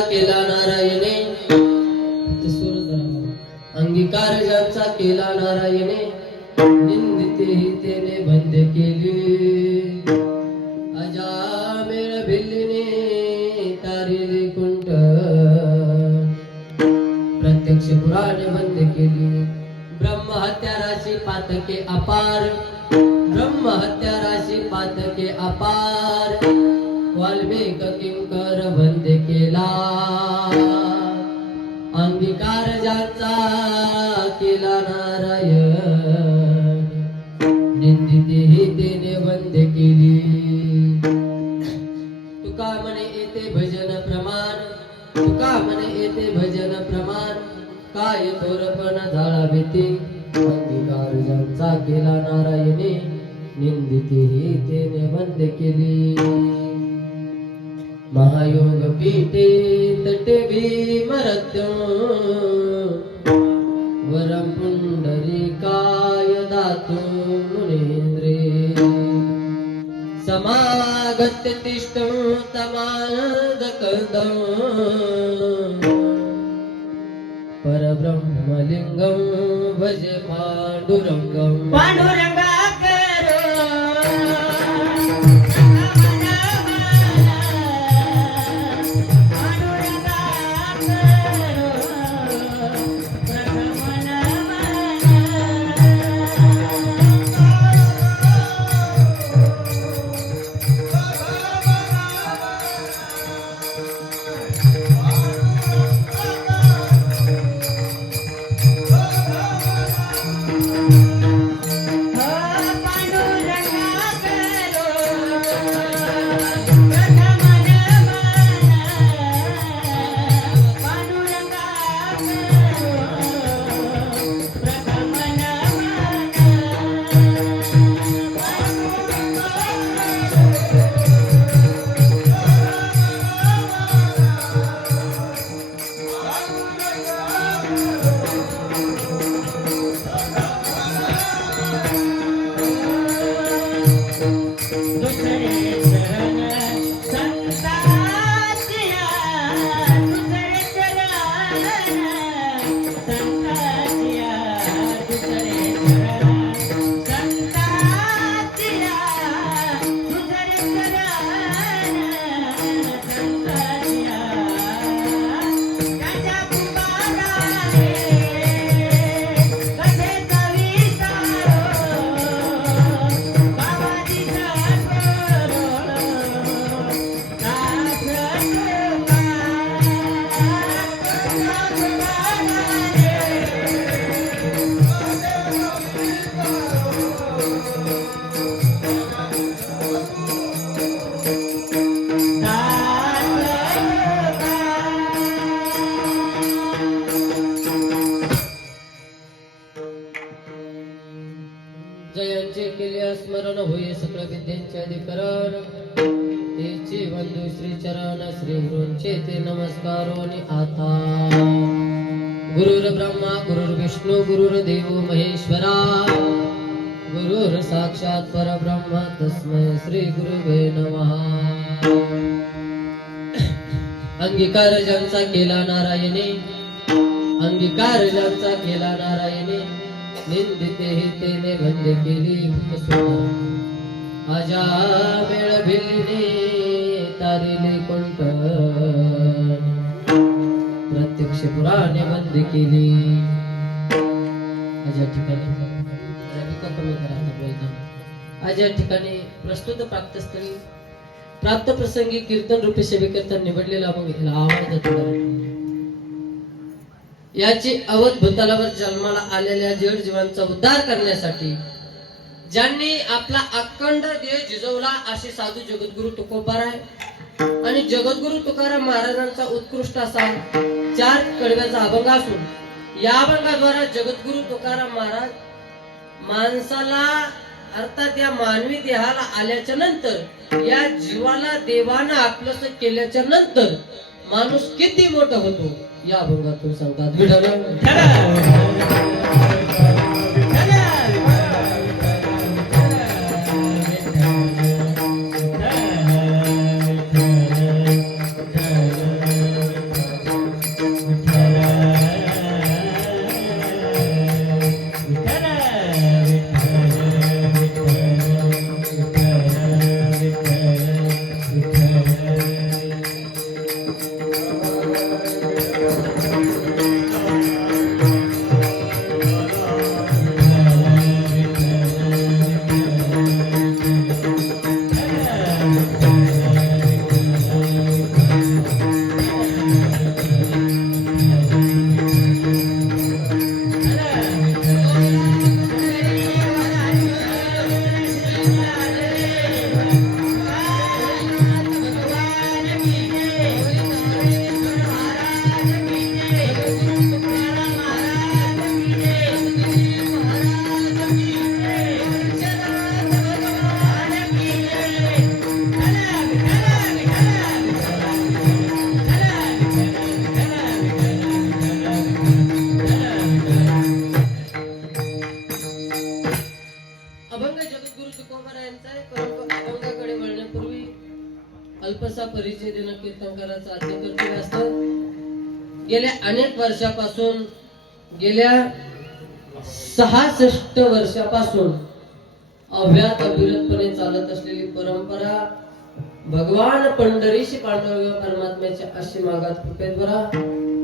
केला नारायणे अंगीकार ज्यांचा केला नारायणे निंदितेही तेने बंद केली अजामेळ भिल्लीने तारिले कुंठ प्रत्यक्ष पुराण बंद केली ब्रह्महत्या राशी पातके अपार ब्रह्महत्या राशी पातके अपार वाल्मिक किंकर बंद केला अंगीकार ज्याचा केला नारायण निंदितेही तेने बंद केली तुका म्हणे येते भजन प्रमाण तुका म्हणे येते भजन प्रमाण काय थोरपण झाला भीती अंगीकार ज्याचा केला नारायणे निंदितेही तेने बंद केली महायोग पीठे तटे भीमरत्यो वरं पुंडरीकाय दातु मुनीन्द्रे समागत्य तिष्ठं तमादकदं परब्रह्मलिङ्गं भजे पाण्डुरङ्गं जयांचे केले स्मरण होय सकळ विद्यांचे अधिकरण तेचे बंधू श्री चरण श्री गुरूंचे ते नमस्कारोनी आता गुरुर ब्रह्मा गुरुर विष्णू गुरुर देव महेश्वरा गुरुर साक्षात परब्रह्म तस्मै श्री गुरुवे नमः अंगीकार ज्यांचा केला नारायणे अंगीकार ज्यांचा केला नारायणे निंदितेही तेने बंद केली अजामेळ भिल्लीने तारिले कुंठ प्रत्यक्ष पुराणे बंद केली आज या ठिकाणी आज या ठिकाणी प्रस्तुत प्राप्तस्थळी प्राप्त प्रसंगी कीर्तन रूपी सेवेकरता निवडलेला मग आवाज याची अवध भूतलावर जन्माला आलेल्या जड जीवांचा उद्धार करण्यासाठी ज्यांनी आपला अखंड देह जिजवला असे साधू जगद्गुरु तुकोबाराय आणि जगद्गुरु तुकाराम महाराजांचा उत्कृष्ट असा 4 कडव्याचा अभंग असून या अभंगाद्वारा जगद्गुरु तुकाराम महाराज माणसाला अर्थात या मानवी देहाला आल्याच्या नंतर या जीवाला देवानं आपलंस केल्याच्या नंतर माणूस किती मोठा होतो या अभंगातून सांगतात विठ्ठल अभंग जगद्गुरु तुकोबारा यांचा आहे, परंतु अभंगाकडे वळण्यापूर्वी अल्पसा परिचय देणं कीर्तनकाराचं आद्य कर्तव्य असतं. गेल्या अनेक वर्षापासून, गेल्या 66 वर्षापासून अव्यात अविरतपणे चालत असलेली परंपरा भगवान पंढरीशी पांडुरंग परमात्म्याच्या अशी मागात कृपेद्वारा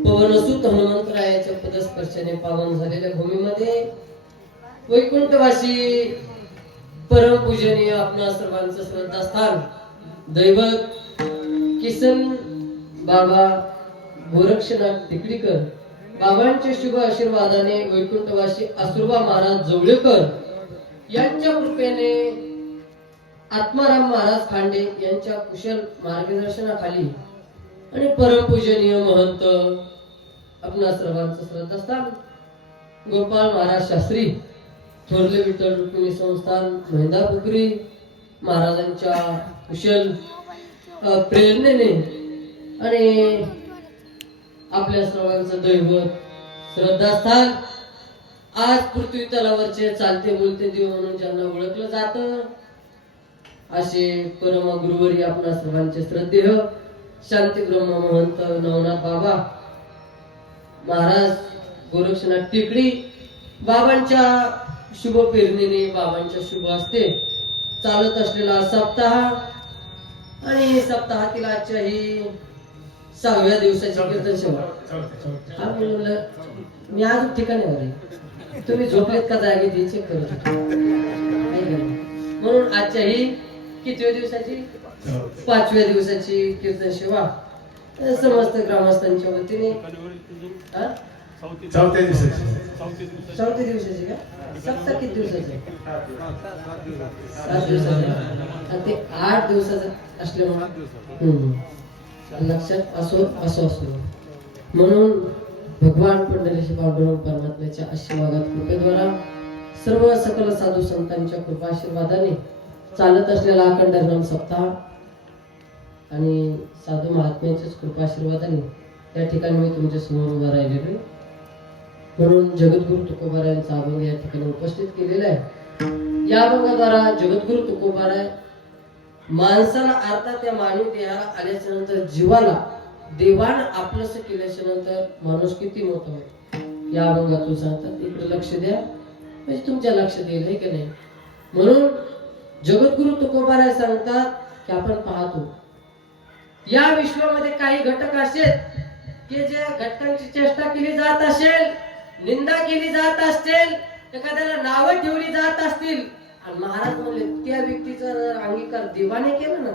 पवनसुत हनुमंतरायाच्या पदस्पर्शाने पावन झालेल्या भूमीमध्ये वैकुंठवासी परमपूजनीय आपणा सर्वांचं श्रद्धास्थान दैवत किसन बाबा गोरक्षनाथ टिकडीकर बाबांच्या शुभ आशीर्वादाने वैकुंठवासी आसुरबा महाराज जवळेकर यांच्या कृपेने आत्माराम महाराज खांडे यांच्या कुशल मार्गदर्शनाखाली आणि परमपूजनीय महंत आपणा सर्वांचं श्रद्धास्थान गोपाळ महाराज शास्त्री थोरले विठ्ठल रुक्मिणी संस्थान महिंदापुरी महाराजांच्या कुशल प्रेरणेने आणि आपल्या सर्वांचं दैवत श्रद्धास्थान आज पृथ्वी तलावरचे चालते बोलते देव म्हणून ज्यांना ओळखलं जातं असे परम गुरुवरी आपणा सर्वांचे श्रद्धेय शांती ब्रह्म महंत नवनाथ बाबा महाराज गोरक्षनाथ टिकडी बाबांच्या शुभ पेरणीने बाबांच्या शुभ हस्ते चालत असलेला सप्ताह आणि सप्ताहातील आजच्या ही 6व्या दिवसाची कीर्तन सेवा. मी आज ठिकाणी तुम्ही झोपलेत का जागे ते चेक करत म्हणून आजच्या ही कितव्या दिवसाची 5व्या दिवसाची कीर्तन सेवा समस्त ग्रामस्थांच्या वतीने चौथ्या दिवसाची का सप्ताह किती दिवसाचे 7 दिवसाचे ते 8 दिवसाचं असल्यामुळे लक्षात असो म्हणून भगवान पंढरीचे पांडुरंग परमात्म्याच्या आशीर्वादात कृपेद्वारा सर्व सकल साधू संतांच्या कृपा आशीर्वादाने चालत असलेला अखंड हरिनाम सप्ताह आणि साधू महात्म्यांच्याच कृपा आशीर्वादाने त्या ठिकाणी मी तुमच्या समोर उभा राहिलेलो म्हणून जगद्गुरु तुकोबारा यांचा अभंग या ठिकाणी उपस्थित केलेला आहे. या अभंगाद्वारा जगद्गुरु तुकोबारा माणसाला अर्थात त्या मानवी देहाला आल्याच्या नंतर जीवाला देवान आपलंस केल्याच्या नंतर माणूस किती मोठा होतो या अभंगातून सांगतात. इकडे लक्ष द्या म्हणजे तुमच्या लक्षात येईल हे की नाही. म्हणून जगद्गुरु तुकोबारा सांगतात की आपण पाहतो या विश्वामध्ये काही घटक असेल की ज्या घटकांची चेष्टा केली जात असेल, निंदा केली जात असेल, एखाद्याला नावं ठेवली जात असतील आणि महाराज म्हणले त्या व्यक्तीचा अंगीकार देवाने केला ना,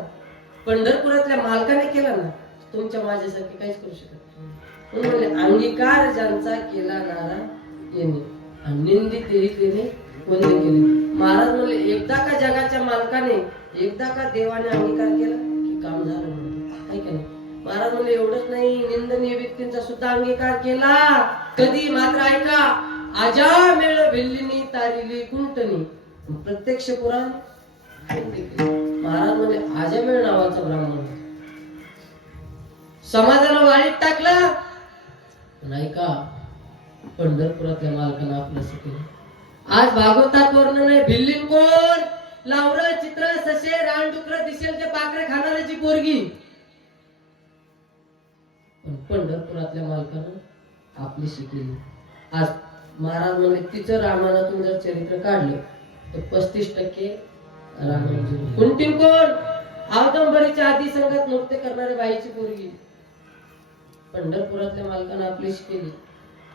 पंढरपुरातल्या मालकाने केला ना, तुमच्या माझ्यासारखे काहीच करू शकत नाही. म्हणून अंगीकार ज्यांचा केला नारा येणे आणि निंदितेही त्याने वंदे केले. महाराज म्हणले एकदा का जगाच्या मालकाने एकदा का देवाने अंगीकार केला की काम झालं म्हणून आहे का नाही. महाराज म्हणले एवढंच नाही, निंदनीय व्यक्तींचा सुद्धा अंगीकार केला. कधी मात्र ऐका, आजा मेळ भिल्लिनी तारिली कुंटनी प्रत्यक्ष पुराण. महाराज म्हणले आजामेळ नावाचा ब्राह्मण समाजाला वाळीत टाकला नाही का, पंढरपुरातल्या मालकानं आपलं केलं. आज भागवतात वर्णन आहे, भिल्लीन कोण, लावरं चित्र ससे रानडुकर दिसेल ते पाखरे खाणाऱ्याची पोरगी. पण पंढरपुरातल्या मालकानं आपली शिकली. आज महाराज म्हणले तिचं रामायणातून जर चरित्र काढलं तर 35% रामायण. कुंटीन कोण, आवदंबरीच्या आधी संघात नृत्य करणारी बाईची पोरगी. पंढरपुरातल्या मालकानं आपलीच केली.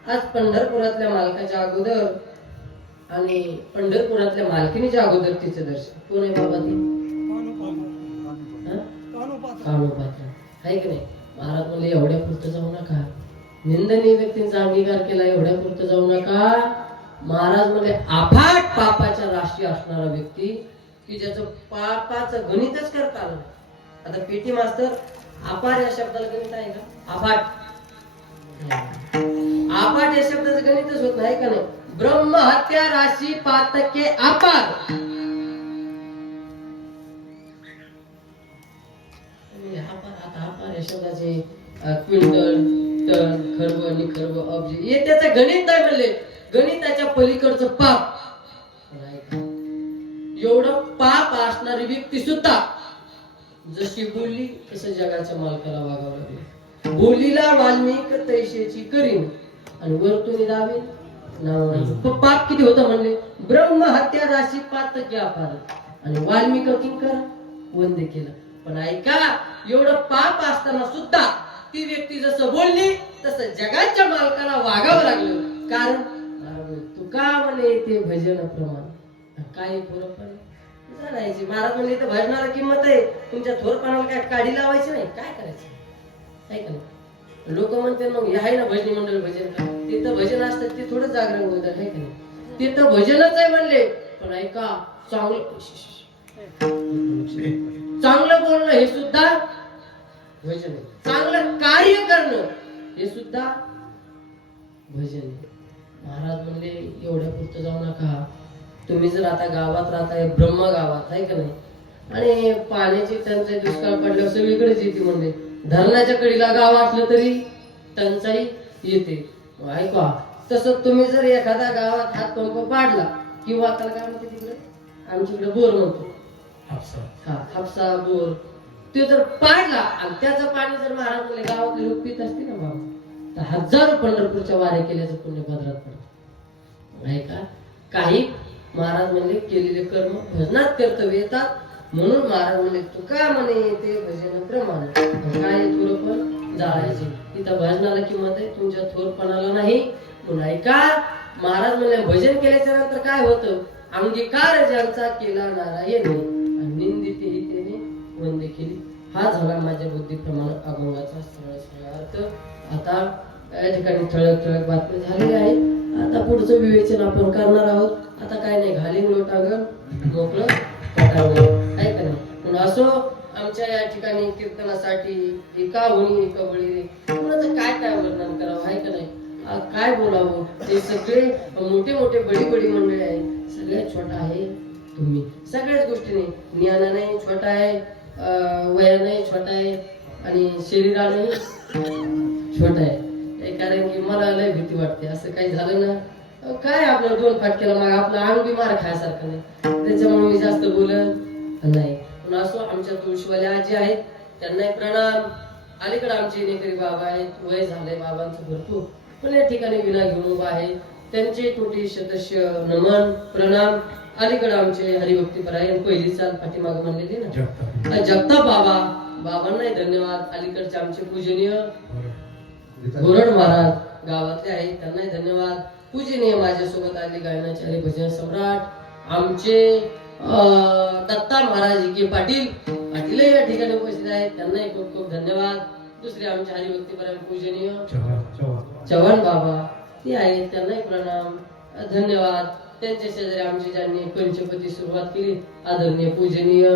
आज पंढरपुरातल्या मालकाच्या अगोदर आणि पंढरपुरातल्या मालकिनीच्या अगोदर तिचं दर्शन. कोण आहे बाबा ती? कानोपात्र आहे की नाही. महाराज म्हणले एवढ्या पुरतं जाऊ नका, निंदनीय व्यक्तींचा अंगीकार केला एवढ्या पुरतं जाऊ नका. महाराज म्हणले अफाट पापाच्या राशी असणारा व्यक्ती की ज्याचं पापाचं गणितच करता आलं. आता पेटी मास्तर अपार या शब्दाला गणित आहे का? अफाट अफाट या शब्दाचं गणितच होत नाही का नाही. ब्रह्महत्या राशी पातके अपार. आता अपार या शब्दाचे क्विंटल, टन, खर्व, निखर्व, अब्ज हे त्याचं गणित नाही म्हणले. गणिताच्या पलीकडचं पाप. एवढं पाप असणारी व्यक्ती सुद्धा जशी बोलली तसं जगाच्या मालकाला वागावं लागले. बोलीला वाल्मिक तैशेची करीन आणि वरतून दावीन नाव. पाप किती होतं म्हणले? ब्रह्महत्या राशी पातकी अपार आणि वाल्मिक किंकर वंदे केलं. पण ऐका, एवढं पाप असताना सुद्धा ती व्यक्ती जसं बोलली तसं जगाच्या मालकाला वागावं लागलं. कारण तुका म्हणे ते भजन प्रमाण काय पुरपण जाणायची. महाराज म्हणले तर भजनाला किंमत आहे, तुमच्या थोरपणाला काय काढी लावायची नाही. काय करायचं आहे का नाही. लोक म्हणते मग हे आहे ना भजनी मंडळ भजन का, तिथं भजन असतात ते थोडं जागरण होतं आहे का नाही. तिथं भजनच आहे म्हणले. पण ऐका, चांगलं बोलणं हे सुद्धा भजन आहे. चांगलं कार्य करणं हे सुद्धा भजन आहे. महाराज म्हणले एवढ्या पुरतं जाऊ नका. तुम्ही जर आता गावात राहताय, ब्रह्म गावात आहे का नाही, आणि पाण्याची टंचाई दुष्काळ पडल्यावर सगळीकडेच येते. म्हणजे धरणाच्या कडीला गाव असलं तरी टंचाई येते. ऐका, तसं तुम्ही जर एखाद्या गावात हातपंप पाडला किंवा त्याला काय म्हणते तिकडे, आमच्याकडे बोर म्हणतो, हापसा बोर, ते जर पाडला आणि त्याचं पाणी जर महाराज म्हणले गावातले लोक पित असते ना बाबा, तर हजारो पंढरपूरच्या वाऱ्या केल्याचं पुण्य पदरात पडत. ऐका, काही महाराज म्हणले केलेले कर्म भजनात कर्तव्य येतात. म्हणून महाराज म्हणले तुका म्हणे ते भजन प्रमाण काय थोरपण जाळायचे. तिथं भजनाला किंमत आहे, तुमच्या थोरपणाला नाही. म्हणून ऐका, महाराज म्हणले भजन केल्याच्या नंतर काय होतं? अंगीकार ज्यांचा केला नारायणे आणि निंदिते हितेने वंदे केली. हा झाला माझ्या बुद्धीप्रमाणे अभंगाचा सरळ सरळ अर्थ. आता या ठिकाणी ठळक ठळक बातमी झालेली आहे. आता पुढचं विवेचन आपण करणार आहोत. आता काय नाही, घालीन लोटांगण मोकळं पटांगण आहे का नाही. म्हणून असो, आमच्या या ठिकाणी कीर्तनासाठी एका होणी एका बळी कुणाचं काय काय वर्णन करावं आहे का नाही, काय बोलावं. ते सगळे मोठे मोठे बडी बडी मंडळी आहे. सगळ्यात छोटा आहे तुम्ही. सगळ्याच गोष्टीने ज्ञानाने छोटा आहे, वयाने छोटा आहे आणि शरीराने छोटा आहे. कारण की मला लय भीती वाटते असं काही झालं ना, काय आपलं दोन फाटक्याला मग आपलं अंग बी मार खायसारखं नाही. त्याच्यामुळे मी जास्त बोलत नाही. पण असो, आमच्या तुळशीवाल्या आजी आहेत, त्यांनाही प्रणाम. अलीकडे आमचे नेकरी बाबा आहेत, वय झालंय बाबांचं भरपूर, पण या ठिकाणी विना घेऊन उभा आहे. त्यांचे कोटी शतस्य नमन प्रणाम. अलीकडे आमचे हरिभक्तीपरायण पहिली साल पाठीमाग म्हणलेली ना जगताप बाबा, बाबांनाही धन्यवाद. अलीकडचे आमचे पूजनीय गोरड महाराज गावातले आहेत, त्यांनाही धन्यवाद. पूजनीय माझ्यासोबत आले गायनाचे हरिभजन सम्राट आमचे दत्ता महाराज के पाटील, पाटील या ठिकाणी उपस्थित आहेत, त्यांनाही खूप खूप धन्यवाद. दुसरे आमचे हरिभक्तीपरायण पूजनीय चव्हाण बाबा ते आहेत, त्यांनाही प्रणाम धन्यवाद. त्यांच्या शेजारी आमचे ज्यांनी पंचपती सुरुवात केली आदरणीय पूजनीय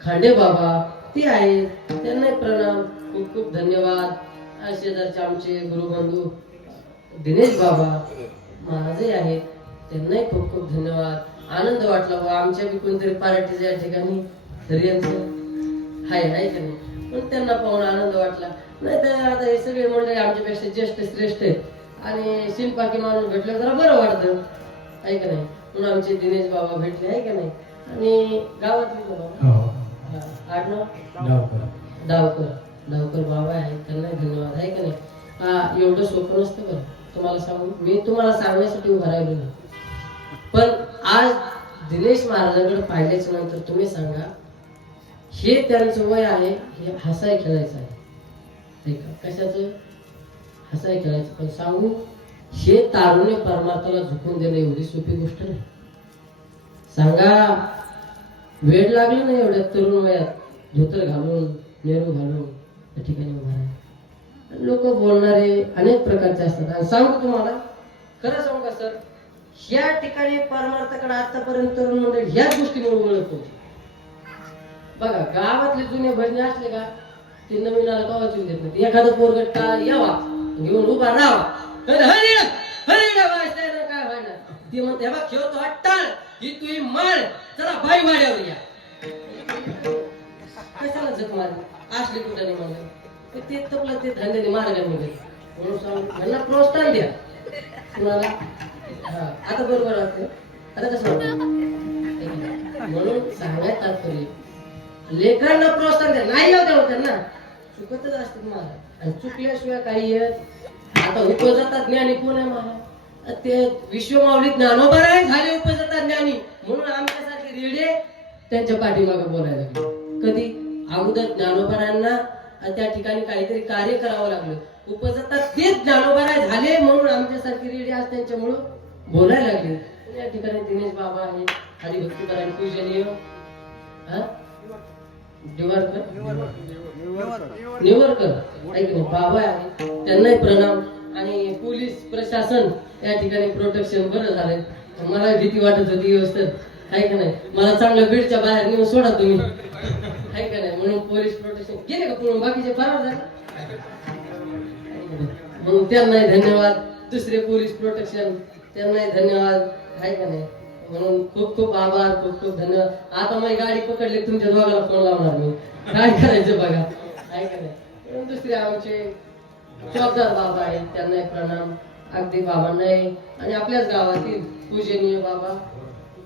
खांडे बाबा ते आहेत, त्यांनाही प्रणाम खूप खूप धन्यवाद. शेजारचे आमचे गुरुबंधू दिनेश बाबा महाराजही आहेत, त्यांनाही खूप खूप धन्यवाद. आनंद वाटला व आमच्या बी कोणतरी पार्टीच्या या ठिकाणी हरियांचं हाय आहे का नाही, पण त्यांना पाहून आनंद वाटला. नाही तर आता हे सगळे मंडळी आमच्यापेक्षा ज्येष्ठ श्रेष्ठ आहेत आणि शिल्पाकी माणूस भेटलं जरा बरं वाटतं आहे का नाही. म्हणून आमचे दिनेश बाबा भेटले आहे का नाही. आणि गावातले आडनाव डावकर बाबा आहेत, त्यांना धन्यवाद आहे का नाही. एवढं सोपं नसतं बरं तुम्हाला सांगू. मी तुम्हाला सांगण्यासाठी उभा राहिलो नाही, पण आज दिनेश महाराजांकडे पाहिल्याच्या नंतर तुम्ही सांगा, हे त्यांचं वय आहे, हे हसाय खेळायचं आहे. कशाचं हसाय करायचं, पण सांगू हे तारुण्य परमार्थाला झुकून देणं एवढी सोपी गोष्ट नाही. सांगा वेळ लागला नाही एवढ्या तरुण वयात धोतर घालून नेहरू घालून त्या ठिकाणी उभा आहे. लोक बोलणारे अनेक प्रकारचे असतात. आणि सांगू तुम्हाला खरं सांगू का सर, ह्या ठिकाणी परमार्थाकडे आतापर्यंत तरुण मंडळी ह्याच गोष्टीमुळे वळत होती. बघा गावातले जुने भजने असले का ते नवीनाला गावात येऊ देत नाही. एखादं पोरगट्टा यावा घेऊन उभा राहावा, काय व्हायला ते म्हणते बा खेळतो हट्टाळ ही तुझी माळ, चला बाई वाड्यावर या. कशाला जग मारली असली कुठे म्हणलं ते तपलं ते धंद्याने मार्गाने निघेल म्हणून सांगून त्यांना प्रोत्साहन द्या. कुणाला आता बरोबर वाटतं, आता कसं वाटतं म्हणून सांगायचं तात्पर्य लेकरांना प्रोत्साहन द्या. नाही येऊ द्या त्यांना चुकतच असते महाराज, आणि चुकल्याशिवाय काही येत. आता उपजता ज्ञानी कोण आहे महाराज? ते विश्वमाऊली ज्ञानोबा आहे झाले उपजता ज्ञानी, म्हणून आमच्यासारखे रेडे त्यांच्या पाठीमागे बोलायला लागले. कधी अगोदर ज्ञानोबारायांना त्या ठिकाणी काहीतरी कार्य करावं लागलं, उपजता तेच ज्ञानोबाराय झाले म्हणून आमच्यासारखे रेडे आज त्यांच्यामुळं बोलायला लागले. या ठिकाणी दिनेश बाबा आहे, हरिभक्तीपरायण पूजनीय निवरकर बाबा आहे, त्यांनाही प्रणाम. आणि पोलीस प्रशासन या ठिकाणी प्रोटेक्शन बरं झालंय. मला भीती वाटत होती व्यवस्थित आहे का नाही, मला चांगलं बीडच्या बाहेर नेऊन सोडा तुम्ही आहे का नाही, म्हणून पोलीस प्रोटेक्शन गेले का पळून, बाकीचे फरार झाले म्हणून त्यांनाही धन्यवाद. दुसरे पोलीस प्रोटेक्शन त्यांनाही धन्यवाद आहे का नाही, म्हणून खूप खूप आभार, खूप खूप धन्यवाद. आता माझी गाडी पकडली तुमच्या दोघांना फोन लावणार मी, काय करायचं बघा आहे का नाही. दुसरे आमचे जबाबदार बाबा आहेत, त्यांनाही प्रणाम. अगदी बाबांनाही आणि आपल्याच गावातील पूजनीय बाबा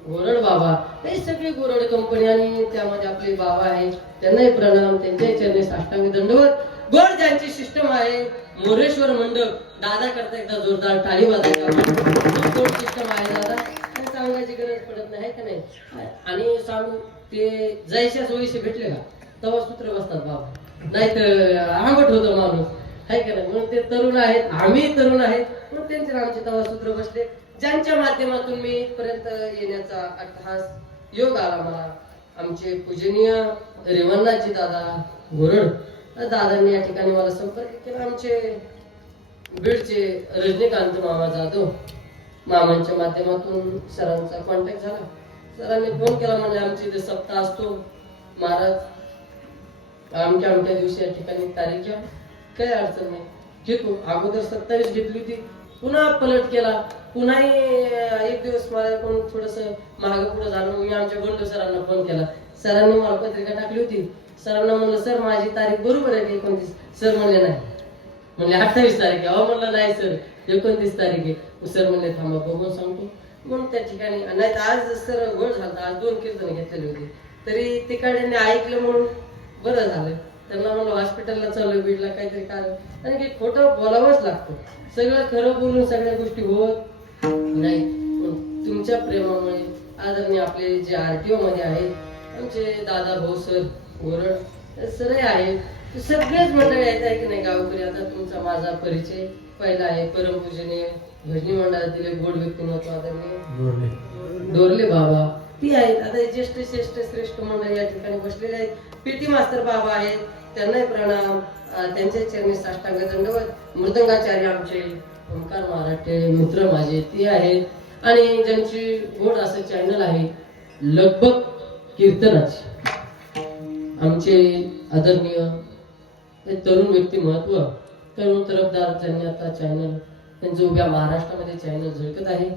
गोरड बाबा, हे सगळे गोरड कंपनी आणि त्यामध्ये आपले बाबा आहेत, त्यांनाही प्रणाम. त्यांच्याही चरणी साष्टांग दंडवत. गोड ज्यांची सिस्टम आहे मोरेश्वर मंडप, दादा करता एकदा जोरदार टाळी वाजायचा. गोड सिस्टम आहे दादा, सांगायची गरज पडत नाही का नाही. आणि सांगू ते जायच्या सोयीशी भेटले का तेव्हा सूत्र बसतात बाबा, नाही तर आंबट होतो माणूस आहे का नाही. म्हणून ते तरुण आहेत, आम्ही तरुण आहेत, म्हणून त्यांचे आमचे तेव्हा सूत्र बसले, ज्यांच्या माध्यमातून मी इथपर्यंत येण्याचा अट्टहास योग आला मला. आमचे पूजनीय रेवणनाथजी दादा गोरड दादांनी या ठिकाणी मला संपर्क केला. आमचे बीडचे रजनीकांत मामा जाधव मामांच्या माध्यमातून सरांचा कॉन्टॅक्ट झाला. सरांनी फोन केला, म्हणजे आमच्या इथे सप्ताह असतो महाराज, आमच्या आमच्या दिवशी या ठिकाणी तारीख घ्या, काही अडचण नाही घेतो. अगोदर 27 घेतली होती, पुन्हा पलट केला, पुन्हा एक दिवस मला कोण थोडस मागे पुढे झालं. मी आमच्या बंडू सरांना फोन केला, सरांनी मला पत्रिका टाकली होती. सरांना म्हणलं सर माझी तारीख बरोबर आहे की 29? सर म्हणले नाही, म्हणले 28 तारीख आहे. अहो म्हणलं नाही सर 29 तारीख आहे. सर म्हणले थांबा बघून सांगतो. म्हणून त्या ठिकाणी नाही तर आज सर गोळ झाला, आज 2 कीर्तन घेतलेली होती, तरी तिकडे ऐकलं म्हणून बरं झालं. त्यांना म्हणलं हॉस्पिटलला चालू बीडला काहीतरी कारण, आणि काही खोटं बोलावंच लागतं. सगळं खरं बोलून सगळ्या गोष्टी होत नाही. तुमच्या प्रेमामुळे आदरणीय आपले जे RTO मध्ये आहेत आमचे दादा भाऊ सर गोरड सरही आहेत, सगळेच मंडळी आहेत की नाही गावकरी. आता तुमचा माझा परिचय पहिला आहे. परमपूजनीय भजनी मंडळातील गोड व्यक्तिमत्व आदरणीय डोरले बाबा ती आहेत. आता ज्येष्ठ श्रेष्ठ श्रेष्ठ मंडळी या ठिकाणी बसलेले आहेत. PT मास्तर बाबा आहेत, त्यांनाही प्रणाम. त्यांच्या चरणी साष्टांग दंडवत. मृदंगाचार्य आमचे ओंकार महाराष्ट्र मित्र माझे ते आहेत, आणि ज्यांची गोड असं चॅनल आहे लगबग कीर्तनाचे आमचे आदरणीय तरुण व्यक्तिमत्व तरुण तरफदार, त्यांनी आता चॅनल त्यांचं उभ्या महाराष्ट्रामध्ये चॅनल झळकत आहे.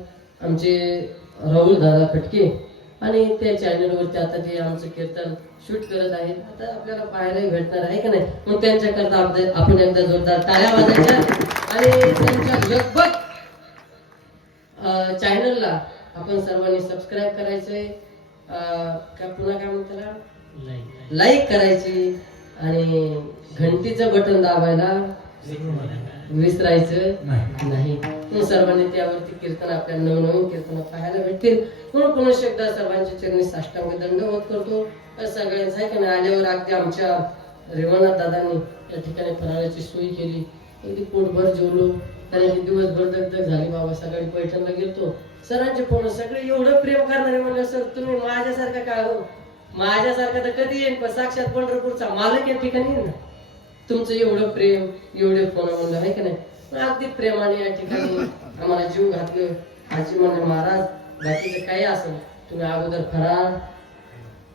आमचे राहुल दादा खटके, आणि त्या चॅनलवरती आता ते आमचं कीर्तन शूट करत आहेत. आता आपल्याला पाहायलाही भेटणार आहे का नाही. मग त्यांच्याकरता आपण एकदा जोरदार टाळ्या वाजायच्या. आणि त्यांच्या लगबग चॅनलला आपण सर्वांनी सबस्क्राईब करायचंय, पुन्हा काय म्हणतात लाईक करायची, आणि घंटीचं बटन दाबायला विसरायचं नाही. सर्वांनी त्यावरती कीर्तन आपल्या नवनवीन कीर्तन पाहायला भेटतील. म्हणून पुन्हा एकदा सर्वांच्या चरणी साष्टांग दंडवत करतो. सगळ्यांचं आहे की नाही आल्यावर अगदी आमच्या रेवणनाथ दादांनी या ठिकाणी फराळाची सोय केली. अगदी पोटभर जेवलो. कारण दिवसभर दगदग झाली बाबा. सकाळी पैठणला गेलतो. सरांचे फोन सगळे एवढं प्रेम करणारे म्हणलं सर तुम्ही माझ्यासारखा काय हो, माझ्यासारखा तर कधी येईन पण साक्षात पंढरपूरचा मालक या ठिकाणी येईन ना. तुमचं एवढं प्रेम एवढे फोन म्हणलं आहे की नाही. पण अगदी प्रेमाने या ठिकाणी आम्हाला जीव घातलं. आजी म्हणले महाराज बाकीचं काही असेल तुम्ही अगोदर फराळ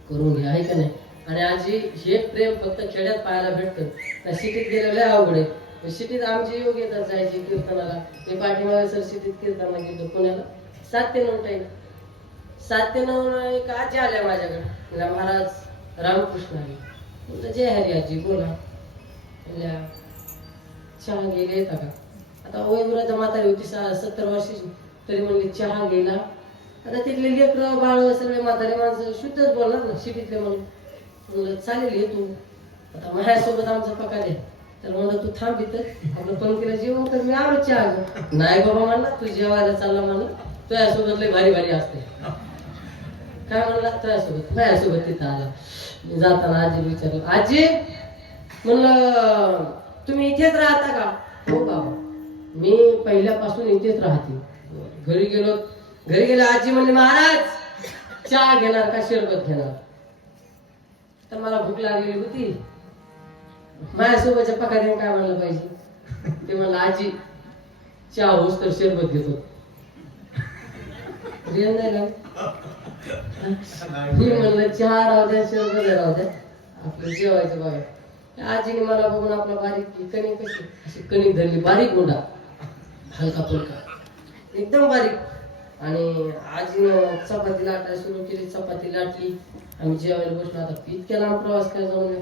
करून घ्या आहे का नाही. आणि आजी हे प्रेम फक्त खेड्यात पाहायला भेटतं. त्या सिटीत गेलेलं आहे अवघड आहे. सिटीत आमची योग येतात जायची कीर्तनाला. मी पाठीमागे सर सिटीत कीर्तनाला गेलो पुण्याला. 7 ते 9 टाईम. 7 ते 9 एक आजी आल्या माझ्याकडे. म्हणल्या महाराज रामकृष्ण आले. म्हटलं जय हरी आजी बोला. म्हणल्या चहा गेले येता का. आता वयोवृद्ध म्हातारी होती 70 वर्षाची. तरी म्हणली चहा गेला. आता तिथले लेकरं बाळ सगळे म्हातारे माणसं शुद्धच बोलणार ना सिटीतले. म्हणलं चालेल ये तू. आता माझ्यासोबत आमचा पका दे. तर म्हणलं तू थांब इथं आपलं पंक्तीला जेवण तर मी आलो चहा. नाही बाबा म्हणला तू जेवायला चालला म्हणलं तुझ्यासोबत लय भारी भारी असते. काय म्हणला तुझ्यासोबत माझ्यासोबत तिथं आला. जाताना आजी विचारलं आजी म्हणलं तुम्ही इथेच राहता का. हो बाबा मी पहिल्यापासून इथेच राहते. घरी गेलो आजी म्हणली महाराज चहा घेणार का शरबत घेणार. तर मला भूक लागलेली होती. माझ्यासोबतच्या पकाने काय म्हणलं पाहिजे. ते म्हणलं आजी चहा होस तर शरबत घेतो. मी म्हणलं चहा राहू द्या शरबत राहू द्या आपलं जेवायचं बघा. आजीने मला बघून आपला बारीक कणिक कशी अशी कणिक धरली बारीक मोठा हलका फुलका एकदम बारीक. आणि आजीनं चपाती लाटायला सुरू केली. चपाती लाटली. आम्ही जेवायला बसलो. आता इतक्या लांब प्रवास काय जाऊन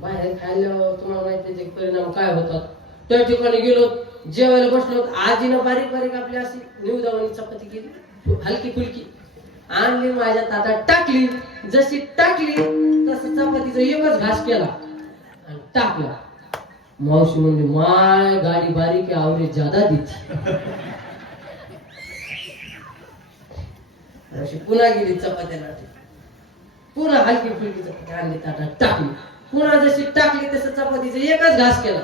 बाहेर खायला तुम्हाला माहिती त्याचे परिणाम काय होतात. त्या ठिकाणी गेलो जेवायला बसलो. आजीनं बारीक बारीक आपली अशी निवदावणी चपाती केली हलकी फुलकी आणली माझ्या ताटात टाकली. जशी टाकली तसं चपातीचा एकच घास केला आणि टाकला. मावशी म्हणली माय गाडी बारीक आहे आवरे ज्यादा देते. पुन्हा गेली चपात्या लाटली. पुन्हा हलकी फुलकी चपाती आणली ताटात टाकली. पुन्हा जशी टाकली तसं चपातीचा एकच घास केला.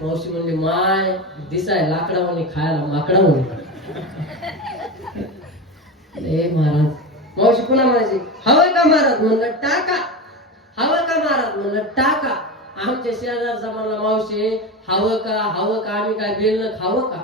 मावशी म्हणली माय दिसाय लाकडा म्हणे खायला माकडा म्हणे. महाराज मावशी पुन्हा म्हणायची हवं का महाराज म्हणलं टाका. हवं का महाराज म्हणलं टाका. आमच्या शेजारचा म्हणला मावशी हवं का आम्ही काय बेलनं खावं का.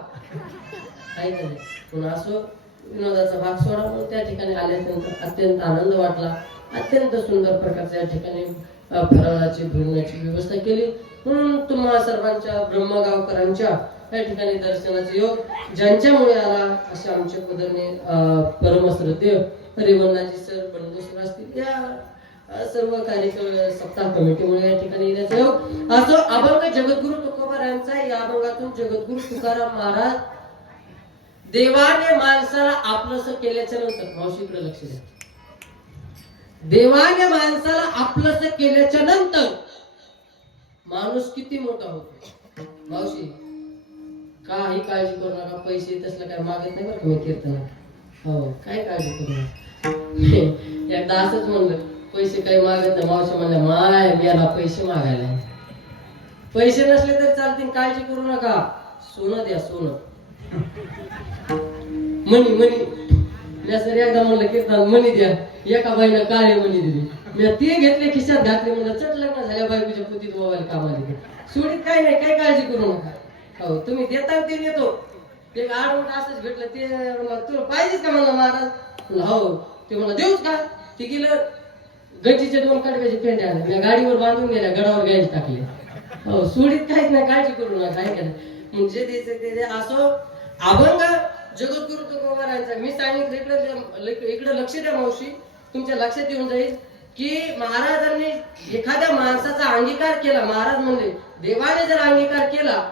काही नाही. पुन्हा असो विनोदाचा भाग सोडा. म्हणून त्या ठिकाणी आल्यानंतर अत्यंत आनंद वाटला. अत्यंत सुंदर प्रकारच्या या ठिकाणी फराळाची भोजनाची व्यवस्था केली. म्हणून तुम्हा सर्वांच्या ब्रह्मगावकरांच्या या ठिकाणी दर्शनाचे योग ज्यांच्यामुळे आला असे आमचे पदरने परमश्रद्धेय रेवणनाथजी सर बंधू सर असतील या सर्व कार्यक्रम सप्ताह कमिटीमुळे या ठिकाणी येण्याचा योग असो. अभंग जगद्गुरु तुकोबारायांचा या अभंगातून जगद्गुरु तुकाराम महाराज देवाने माणसाला आपलंसं केल्याच्या नंतर मावशीकडे लक्ष द्या. देवाने माणसाला आपलंसं केल्याच्या नंतर माणूस किती मोठा होतो. मावशी काही काळजी करू नका. पैसे तसलं काय मागत नाही बरं का मी कीर्तनात. हो काय काळजी करू नका. एकदा असंच म्हणलं पैसे काही मागत नाही. मावशी म्हणल्या माय मला पैसे मागायला. पैसे नसले तरी चालतील काळजी करू नका. सोनं द्या सोनं. मनी मी सर एकदा म्हणलं कीर्तन मनी द्या. एका बाईनं काळे मनी दिली. मी ते घेतले खिशात घातले. म्हणलं चट लग्न झाल्या बायकोच्या पुतीत मोबाईल कामाला सोडीत काय नाही. काय काळजी करू नका. हो तुम्ही देता ते देतो. एक आडवट असंच भेटलं ते म्हणलं तुला पाहिजेच का म्हणलं महाराज. हो ते म्हणलं देऊच का. ते गेलं गंजीचे 2 कडव्याचे पेंड्या आल्या. मी गाडीवर बांधून गेल्या गडावर गॅस टाकले. हो सोडीत काहीच नाही काळजी करू नका. काय केलं म्हणजे ते असो. अभंग जगद्गुरु तुकोबारायांचा मी सांगितलं इकडे लक्ष द्या मावशी. तुमच्या लक्षात येऊन जाईल की महाराजांनी एखाद्या माणसाचा अंगीकार केला. महाराज म्हणले देवाने जर अंगीकार केला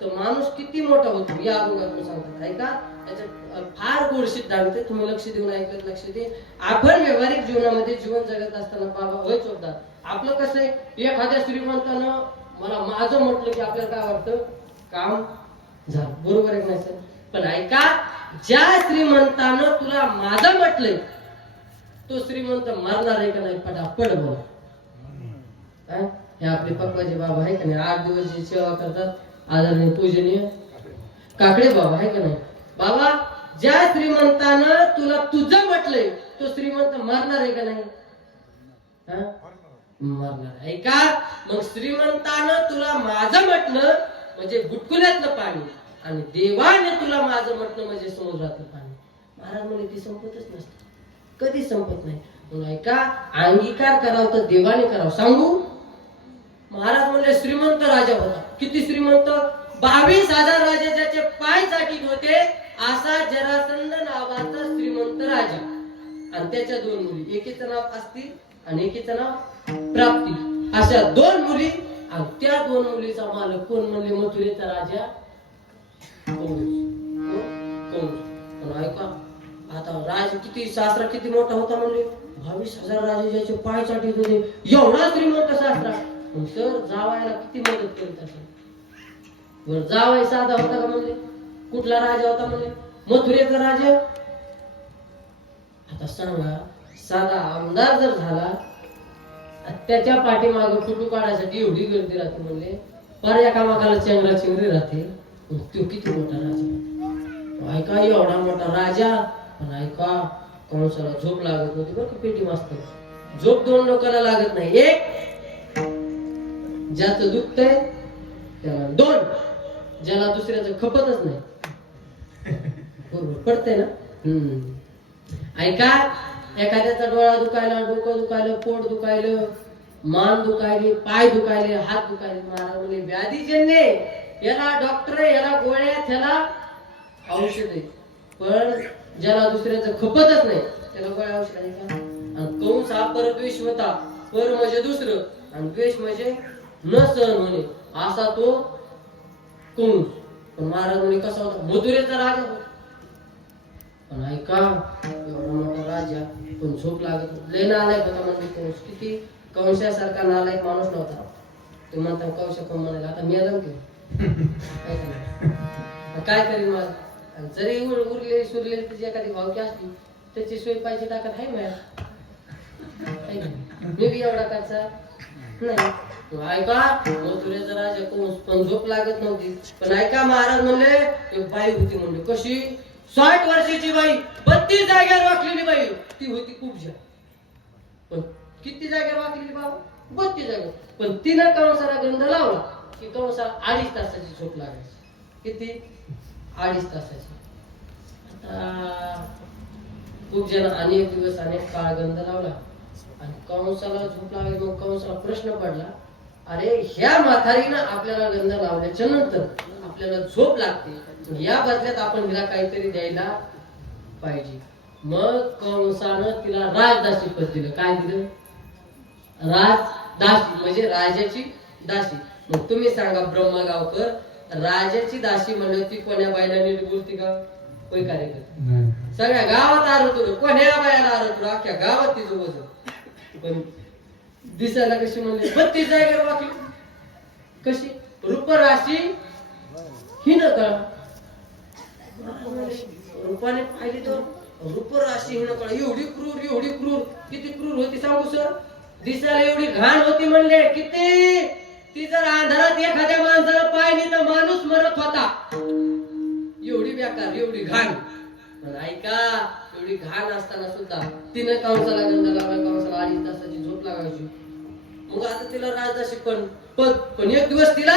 तर माणूस किती मोठा होतो. या अभंगातून सांगतात ऐका. त्याच्यात फार गोड सिद्धांत आहे. तुम्ही लक्ष देऊन ऐकलं लक्ष दे. आपण व्यावहारिक जीवनामध्ये जीवन जगत असताना बाबा होय चोरदार आपलं कसं आहे. एखाद्या श्रीमंतानं मला माझं म्हटलं की आपल्याला काय वाटतं काम झालं. बरोबर आहे नाही सर. पण ऐका ज्या श्रीमंतानं तुला माझं म्हटलंय तो श्रीमंत मारणार आहे का नाही पटापट बोला. हे आपले पप्पाचे बाबा आहे का नाही, 8 दिवस जी सेवा करतात आदरणीय पूजनीय काकडे बाबा आहे का नाही. बाबा ज्या श्रीमंतानं तुला तुझं म्हटलंय तो श्रीमंत मरणार आहे का नाही? मरणार आहे का? मग श्रीमंतानं तुला माझं म्हटलं म्हणजे गुटकुल्यातलं पाणी आणि देवाने तुला माझं म्हटलं म्हणजे समुद्रातलं पाणी. महाराज म्हणे ती संपतच नसते, कधी संपत नाही. म्हणून ऐका, अंगीकार करावं तर देवाने करावं. सांगू महाराज म्हणले श्रीमंत राजा होता. किती श्रीमंत? 22,000 राजे ज्याचे पाय चाटीत होते असा जरासंध नावाचा श्रीमंत राजा. आणि त्याच्या 2 मुली, एकीचं नाव असती आणि एकीचं नाव प्राप्ती. अशा 2 मुली आणि त्या 2 मुलीचा मालक कोण म्हणले? मथुरेचा राजा कंस. पण ऐका आता राज किती सासरा किती मोठा होता म्हणले? 22,000 राजे ज्याचे पाय चाटीत होते एवढा श्रीमंत सासरा. सर जावायला किती मदत करीत असेल? बर जावाय साधा होता का म्हणले? कुठला राजा होता म्हणले? मथुरेचा राजा. आता सांगा साधा आमदार जर झाला त्याच्या पाठीमाग फोटो काढायसाठी एवढी गर्दी राहते म्हणले, पर एका मागाला चेंगरा चेंगरी राहते. तो किती मोठा राजा. ऐका एवढा मोठा राजा. पण ऐका कंसाला झोप लागत होती बरं का पेटी मास्तर. झोप 2 लोकांना लागत नाही. एक ज्याचं दुखतंय त्याला, 2 ज्याला दुसऱ्याचं खपतच नाही. बरोबर पडतंय ना? ऐका एखाद्याचा डोळा दुखायला, डोकं दुखायलं, पोट दुखायलं, मान दुखायली, पाय दुखायले, हात दुखायले. महाराज म्हणले व्याधीजन्य याला डॉक्टर आहे, याला गोळ्या, त्याला औषध आहे. पण ज्याला दुसऱ्याचं खपतच नाही त्याला गोळ्या औषध आहे का? आणि कंस हा परद्वेष होता. पर म्हणजे दुसरं आणि द्वेष म्हणजे न सहन होणे असा तो कंस. पण महाराज म्हणे कसा होता? मथुरेचा राजा होता. पण ऐका एवढा मोठा राजा पण झोप लागत लय नालायक होता म्हणजे कंस. किती कंसासारखा नालायक माणूस नव्हता. ते म्हणता कंस कोण म्हणाला आता मेलं की काय करीन मग? जरी उरले सुरले त्याची एखादी भावकी असली त्याची सोय पाहिजे ताकद आहे माझ्या. मी बी एवढा करचा नाही. ऐका मथुरेचा राजा कंस पण झोप लागत नव्हती. पण ऐका महाराज म्हणले एक बाई होती म्हणले. कशी? 60 वर्षाची बाई, 32 जागेवर वाकलेली बाई. ती होती खूप. पण किती जागेवर वाकलेली बाबा? 32 जागेवर. पण तिनं कंसाला गंध लावला की कंसाला 2.5 तासाची झोप लागायची. किती? 2.5 तासाची. आता खूप जण अनेक दिवस अनेक काळ गंध लावला आणि कंसाला झोप लागली. मग कंसाला प्रश्न पडला, अरे ह्या म्हातारीनं आपल्याला गंध लावल्याच्या नंतर आपल्याला झोप लागते, या बदल्यात आपण तिला काहीतरी द्यायला पाहिजे. मग कंसानं तिला राजदासी पद दिलं. काय दिलं? राजदासी म्हणजे राजाची दासी. मग तुम्ही सांगा ब्रह्मगावकर, राजाची दासी म्हणलं ती कोण्या बायला नीट बोलती का? होय कार्यकर्ता सगळ्या गावात आरत कोण्या बायाला आरत अख्ख्या गावात तिचं वजन. पण दिसायला कशी म्हणले? 32 जागेवर वाकली. कशी? रूपराशी हिन कळा. रूपाने पाहिली तर रूपराशी हिन कळा. एवढी क्रूर, एवढी क्रूर. किती क्रूर होती सांगू सर? दिसायला एवढी घाण होती म्हणले. किती? ती जर अंधारात एखाद्या माणसाला पाहिली तर माणूस मरत होता. एवढी बेकार, एवढी घाण. पण ऐका एवढी घाण असताना सुद्धा तिने कंसाला गंध लावला. कंसाला 2.5 तासाची झोप लागायची. मग आता तिला राजदासी पण एक दिवस तिला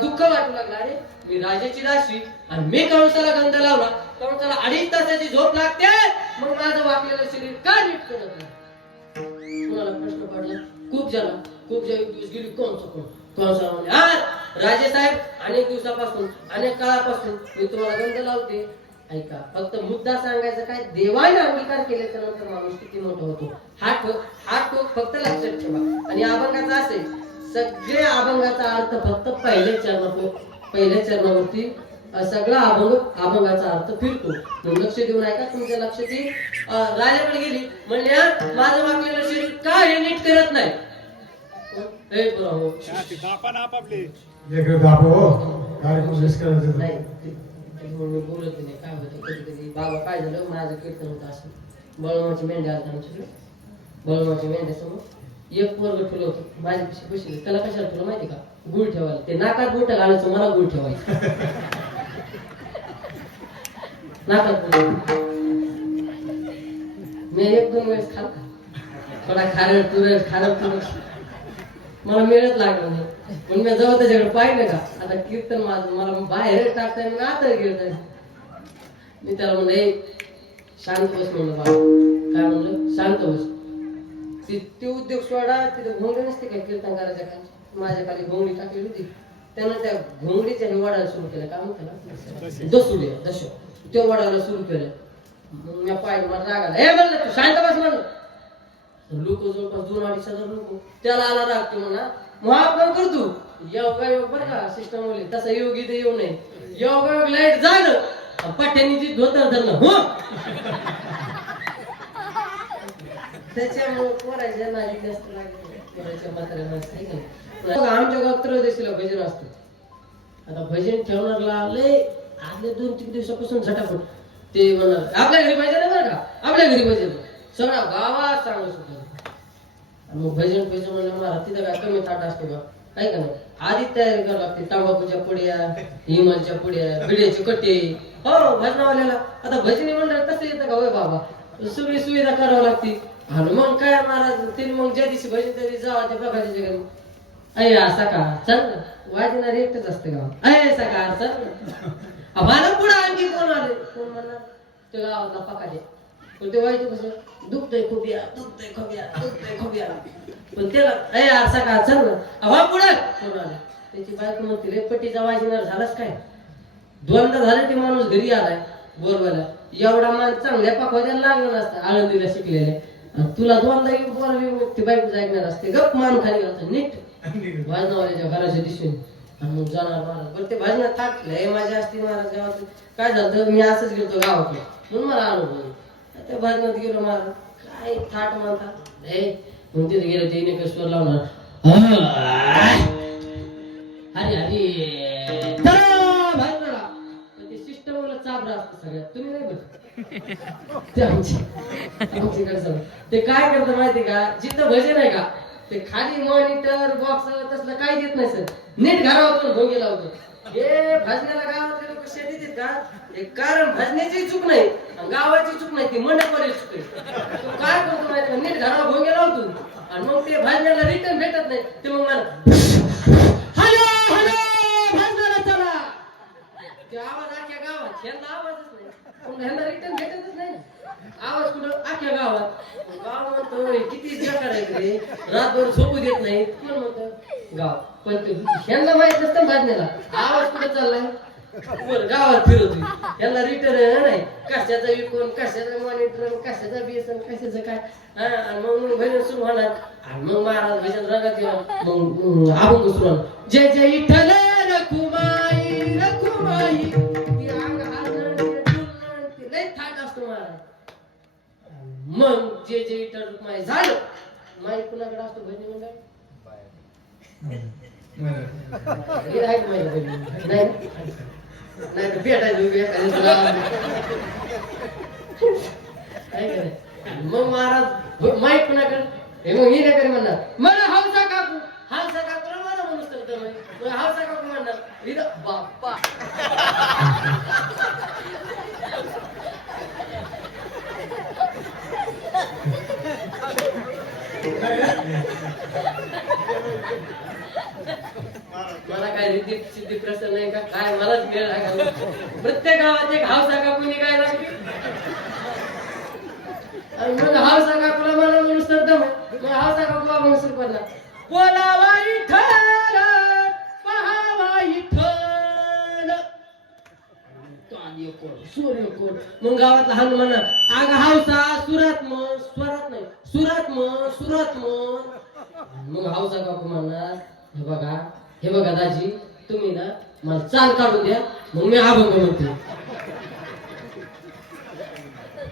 दुःख वाटू लागला. अरे मी राजाची दासी आणि मी कंसाला गंध लावला, कंसाला 2.5 तासाची झोप लागते, मग माझं वाकलेलं शरीर का नीट करत नाही? कुणाला प्रश्न पडला? खूप एक दिवस गेली कंसाला म्हणे, हा राजे साहेब अनेक दिवसापासून अनेक काळापासून मी तुम्हाला गंध लावते. ऐका फक्त मुद्दा सांगायचा काय, देवाने अंगीकार केल्याच्या नंतर माणूस किती मोठा होतो हा ठोक फक्त लक्षात ठेवा. आणि अभंगाचा असेल सगळे अभंगाचा अर्थ फक्त पहिल्या चरणावरती सगळा अभंगाचा अर्थ फिरतो. लक्ष देऊन ऐका, तुमच्या लक्षात येईल. राजाकडे गेली म्हणले माझं वाकलेलं शरीर का हे नीट करत नाही? बोलत नाही. काय होतं कधी कधी बाबा काय झालं माझं कीर्तन होतं असं बळमाची मेंढ्या आलता आमच्याकडे. बळमाच्या मेंढ्यासमोर एक पोरग ठेवलं होतं माझ्यापेक्षा पैसे त्याला कशाला तुला माहिती का गुळ ठेवायला ते नाकात बोट घालायचं मला गुळ ठेवायचं नाकात मी एक दोन वेळेस खाल्ला थोडा खारट मला मिळत लागलं नाही पण मी जेव्हा त्याच्याकडे पाहिलं का आता कीर्तन माझं मला बाहेर टाकता येईल आता गेलं मी त्याला म्हणलं शांत बस म्हणलं बाबा काय म्हणलं शांत बस ते उद्योग सोडा तिथे घोंगडी नसते काय कीर्तन करायच्या काय माझ्या खाली घोंगडी टाकली होती त्यानं त्या घोंगडीच्या हे वडायला सुरू केलं काय म्हणतात दसुड्या दश ते वडायला सुरू केलं मग मी पाहिलं मला राग आला हे म्हणलं तू शांत बस म्हणलं लोक जवळपास 2-2.5 लोक त्याला आला राग तू म्हणा महापण करतो योग बरं का सिस्टम बोलले तसा योग इथे येऊ नये योग लाईट झालं पाट्यानी जी धोतर धरलं हो त्याच्यामुळे पोराच्या नादी जास्त लागले पोराच्या म्हाताऱ्या माणसं आमच्या गावात त्रयोदशीला भजन असतं आता भजन ठेवणारला लय आदल्या 2-3 दिवसापासून झटापट ते म्हणणार आपल्या घरी भजन आहे बरं का आपल्या घरी भजन सगळ्या गावात चांगलं सुद्धा मग भजन म्हणलं मला तिथं काय कमी ताट असतो का काय का नाही आधी तयारी करावं लागते तंबाखूच्या पुड्या हिमालच्या पुड्या बिड्याचे कट्टे हो भजनावाल्याला आता भजनी मंडळ कसं येतं का होय बाबा सगळी सुविधा करावी लागते आणि मग काय महाराज तिने मग ज्या दिवशी भजन त्या दिवशी जावा त्या प्रकाशाच्या घरी अय सका चल वाजणार एकटच असते गाव अय सका चल मला पुढे आणखी कोण आले कोण म्हणणार ते गावातला पकाजे पण ते वाईट कसं दुखतंय खोबिया पण त्याला अय सका चल ना पुढे कोण आले त्याची बायको म्हणते रे पट्टीचा वाजणार झालाच काय 2दा झाले ते माणूस घरी आलाय बोरवायला एवढा मान चांगल्या पाकवायला लागला नसता आळंदीला शिकलेले तुला 2दा येऊन बोरवी ती बायको ऐकणार असते गप मान खाली घालतो नीट भाजनावाल्याच्या घराच्या दिशेने आणि मग जाणार महाराज बरं ते भाजनात थाटलंय माझ्या असती महाराज गावात काय झालं मी असंच गेलो गावाकडे म्हणून मला अनुभव त्या भाजनात गेलो महाराज काय थाट म्हणतात मग तिथे गेलं ते एक स्वर लावणार हरी हरी भाजनाला ते सिस्टमला चाबरा असतं सगळ्यात तुम्ही नाही बघ ते आमच्याकडे सगळं ते काय करतं माहिती का जिथं भजन आहे का ते खाली मॉनिटर बॉक्स तसलं काही देत नाही सर नीट घरावर भोंगे लावतो हे भजनाला गावातले लोक शेती देत का कारण भजनाची चूक नाही गावाची चूक नाही ती मंडपाची चूक आहे तो काय करतो माहिती नीट घरावर भोंगे लावतो आणि मग ते भजनाला रिटर्न भेटत नाही ते मग मला हॅलो हॅलो भजनाला चला ते आवाज आख्या गावात ह्यांना आवाजच नाही पण ह्यांना रिटर्न भेटतच नाही आवाज कुठं आख्या गावात गाव म्हणतो किती बेकार आहे रे रातभर झोपू देत नाही कोण म्हणतं गाव पण ह्यांना माहित नसतं भाजण्याला आवाज कुठं चाललाय वर गावात फिरवतो ह्यांना रिटर्न नाही कशाचा विकून कशाचं मॉनिटर कशाचा बेसन कशाचं काय मग भजन सुरू होणार आणि मग महाराज भजन रंगात येणार मग अभंग सुरू होणार जय जय विठ्ठल रखुमाई रखुमाई ती अंग हालणार लय थाट असतो महाराज मग जे जे विठ्ठल रखुमाई झालं माई कुणाकडे असतो भजन मंडळ नाही मग महाराज माईक कुणाकडे मग ही नाही म्हणणार मला हावसा काकू मला म्हणून तर हावसा काकू म्हणणार बाप्पा मला काय रिद्धी सिद्धी प्रश्न नाही का काय मलाच वेळ लागला प्रत्येक गावात एक हावसा काकूनी काय लागली आणि मग हावसा काकूला मला म्हणून तर दम मग हावसा काकू आपण सुरू करणार बोलावा विठ्ठल पहावा विठ्ठल सूर्य कोण मग गावात लहान म्हणा आग हावसा सुरात मग हावसा काकू म्हणणार हे बघा दाजी तुम्ही ना मला चाल काढून द्या मग मी अभंग म्हणते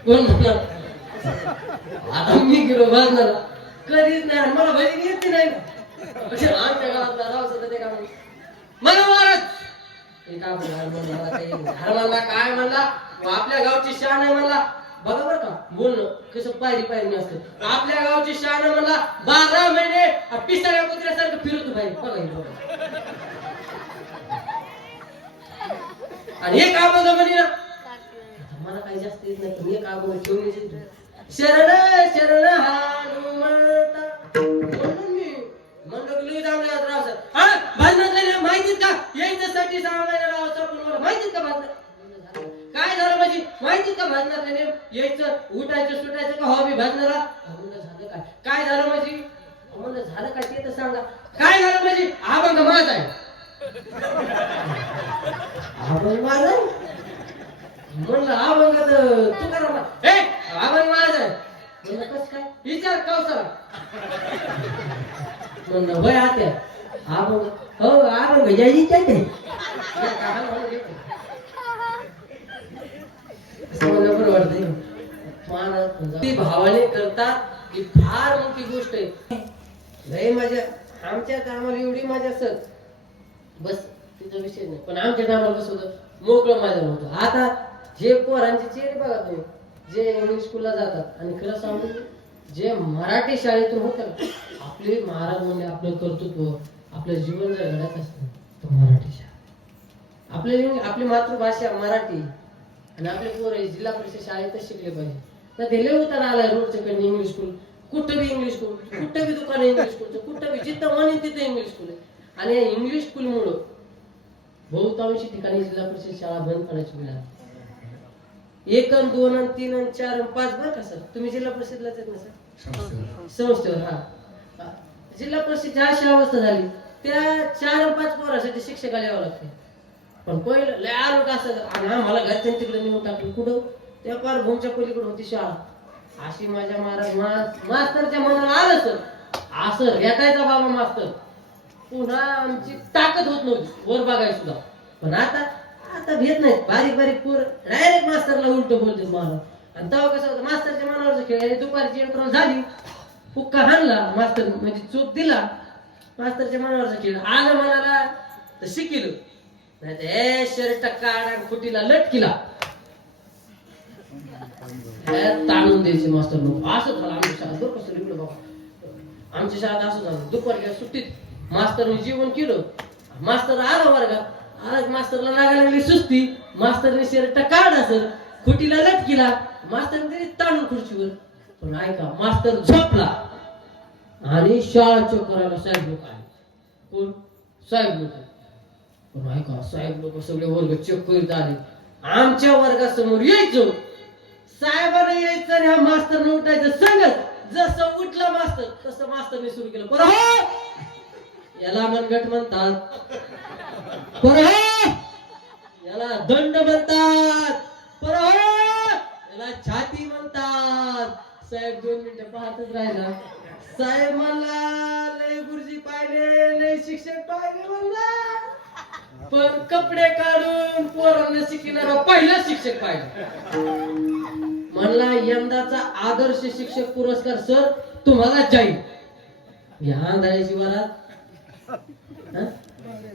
कोण म्हणणार आता मी गेलो भाजणार कधीच नाही मला भजन येते नाही आमच्या गावातला राव सध्या ते का मला महाराज काय म्हणला आपल्या गावची शान आहे म्हणला बघा बरं का बोलणं कसं पायरी पायरी असतं. आपल्या गावची शाळा म्हणला 12 महिने पिसाळ्या कुत्र्यासारखं फिरतो बाहेर बघा हे बघा. आणि एक अभंग म्हणे ना मला काही जास्त येत नाही पण एक अभंग ठेवून येतो. शरण शरण हनुमंता म्हणून मी म्हणलं की जाऊया राव सर हा भाजनातले माहितीत का यायच्यासाठी 6 महिने राहायचं आपण मला माहितीत का भाजनात काय झालं माझी माहितीत का भाजनातले नेम यायचं उठायचं सुटायचं का हॉबी भाजनाला म्हणलं झालं काय काय झालं माझी म्हणलं झालं काय ते तर सांगा काय झालं माझी अभंग माझा आहे अभंग माझा आहे म्हणलं अभंग तू करा हे अभंग माझा आहे म्हणलं कसं काय विचार कौसला म्हणलं वय आत्या अभंग हो अभंग यायची काय बरोबर वाटत ती भावाने करतात ही फार मोठी गोष्ट आहे. लय माझ्या आमच्या कामाला एवढी माझ्या सर बस तिचा विषय नाही पण आमच्या कामाला कसं होतं मोकळं माझ्या नव्हतं. आता जे पोरांचे चेहरे बघा तुम्ही जे इंग्लिश स्कूलला जातात आणि खरं सांगू जे मराठी शाळेतून होतं आपले महाराज म्हणजे आपलं कर्तृत्व आपलं जीवन जर घडत असतं तर मराठी शाळा आपली मातृभाषा मराठी आणि आपले पोर जिल्हा परिषद शाळेतच शिकले पाहिजे. तर दिले उतार आलाय रोडच्या कडे इंग्लिश स्कूल कुठं बी इंग्लिश स्कूल कुठं बी दुकान इंग्लिश स्कूलचं कुठं बी जिथं म्हणेन तिथं इंग्लिश स्कूल आहे. आणि या इंग्लिश स्कूलमुळं बहुतांशी ठिकाणी जिल्हा परिषद शाळा बंद पडायची वेळ आली. 1 अन 2 अन 3 अन 4 अन 5 बरं का सर तुम्ही जिल्हा परिषदलाच येत ना सर संस्थेवर हा जिल्हा परिषदची अशी अवस्था झाली त्या 4 अन 5 पोरासाठी शिक्षकाला यावं लागते. पण पहिलं लय आलोट असं आणि आम्हाला घरच्या तिकडे नेऊन टाकलं कुठं त्या पार भूमच्या पलीकडे होती शाळा अशी माझ्या महाराज मास्तरच्या मनाला आलं सर असं रेटायचा बाबा मास्तर पुन्हा आमची ताकद होत नव्हती वर बघाय सुद्धा. पण आता भेट नाही बारीक बारीक पोर डायरेक्ट मास्तरला उलट बोलते मला. आणि तेव्हा कसं होतं मास्तरच्या मनावरचा खेळ दुपारची इंटरव्हल झाली फुक्का हाणला मास्तर म्हणजे चूक दिला मास्तरच्या मनावरचा खेळ आलं मनाला तर शिकिलं नाही तर हे शर्ट काढा खुटीला लटकिला ताणून द्यायचे मास्तर लोक. असं झालं आमच्या शाळेत बरं कसं इकडे बाबा आमच्या शाळेत असं झालं दुपारच्या सुट्टीत मास्तरने जेवण केलं मास्तर आला वर्गात आला मास्तरला लागायला लागली सुस्ती मास्तरने शर्ट काढा सर खुटीला लटकिला मास्तरने ताणून खुर्चीवर. पण ऐका मास्तर झोपला आणि शाळा चेक करायला साहेब लोक आले. कोण साहेब लोक. पण ऐका साहेब लोक सगळे वर्ग चेक करीत आले आमच्या वर्गासमोर यायचो साहेबांना यायचं आणि ह्या मास्तरने उठायचं सांगत जसं उठला मास्तर तसं मास्तरने सुरू केलं पर याला मनगट म्हणतात पर याला दंड म्हणतात पर याला छाती म्हणतात. साहेब 2 मिनिटं पाहतच राहिला साहेब म्हणला लय गुरुजी पाहिले लय शिक्षक पाहिले म्हणला पण कपडे काढून पोरांना शिकवणारा पहिला शिक्षक पाहिजे म्हणला यंदाचा आदर्श शिक्षक पुरस्कार सर तुम्हाला जाईल. या आंधळ्याची वरात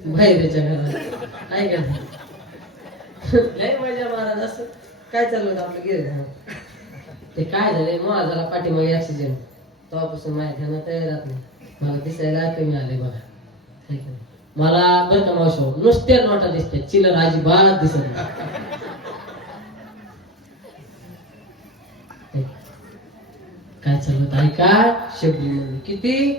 बाहेरच्या घरात काय करत लय मजा महाराज असं काय चाललं होतं आपलं गिर ते काय झालंय माझ्याला पाठीमागे ऍक्सिडेंट तेव्हापासून माझ्या ध्यानात तयार राहत नाही मला दिसायला कमी आले बघा. मला बरं का मावशी नुसत्या नोटा दिसते चिलर अजिबात दिसत काय चाललं ऐका शबरी म्हणली किती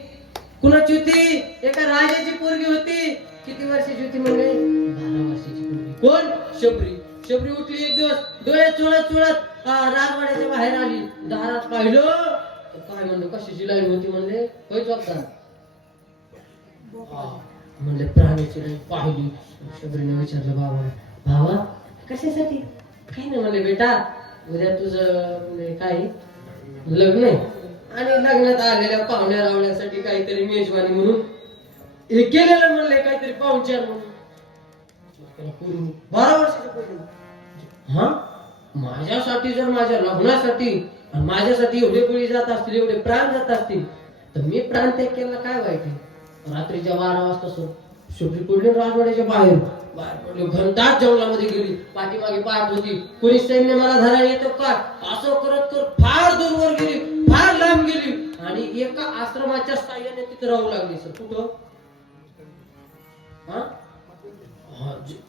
कुणाची होती एका राजाची पोरगी होती किती वर्षाची होती म्हणजे 12 वर्षाची पोरगी. कोण शबरी. शबरी उठली एक दिवस डोळे चोळत चोळत राजवाड्याच्या बाहेर आली दारात पाहिलं काय म्हणलं कशाची लाईन होती म्हणले होय चौकदार म्हणले प्राण्याची लाईन पाहिली. शबरीने विचारलं भावा कशासाठी काही नाही म्हणले बेटा उद्या तुझं काय लग्न आहे आणि लग्नात आलेल्या पाहुण्या रावण्यासाठी काहीतरी मेजवानी म्हणून हे केलेलं म्हणले काहीतरी पाहुणचार म्हणून 12 वर्षाची पोरगी हा माझ्यासाठी जर माझ्या लग्नासाठी आणि माझ्यासाठी एवढे बळी जात असतील एवढे प्राण जात असतील तर मी प्राण त्याग केला काय वाईट आहे. रात्रीच्या 12 वाजता शुभ्री पडली राजवाड्याच्या बाहेर बाहेर पडली, घनदाट जंगलामध्ये गेली. पाठीमागे पाहत होती, कोणी सैन्य मला धरायला येतो का, असं करत करत फार दूरवर गेली, फार लांब गेली आणि एका आश्रमाच्या साह्याने तिथे राहू लागली. सर कुठं?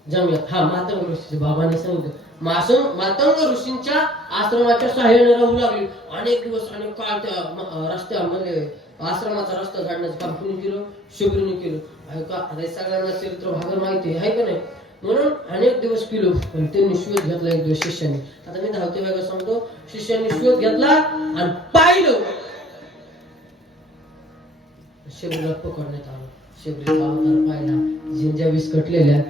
जंगलात. मातंग ऋषीचे बाबाने सांगितलं. मातंग ऋषींच्या आश्रमाच्या साह्याने राहू लागली. अनेक दिवस अनेक काळ त्या रस्त्यामध्ये आश्रमाचा रस्ता झाडण्याचं काम कुणी केलं? शुभ्रीने केलं. ऐका, आता सगळ्यांना चरित्र भागर माहिती आहे का नाही, म्हणून अनेक दिवस केलो. पण त्यांनी शोध घेतला एक दिवस शिष्याने. आता मी धावते वेगळं सांगतो. शिष्याने शोध घेतला आणि पाहिलं, शिबरीला पकडण्यात आलं. शिबरीचा अवतार पाहिला, झिंज्या विस्कटलेल्या,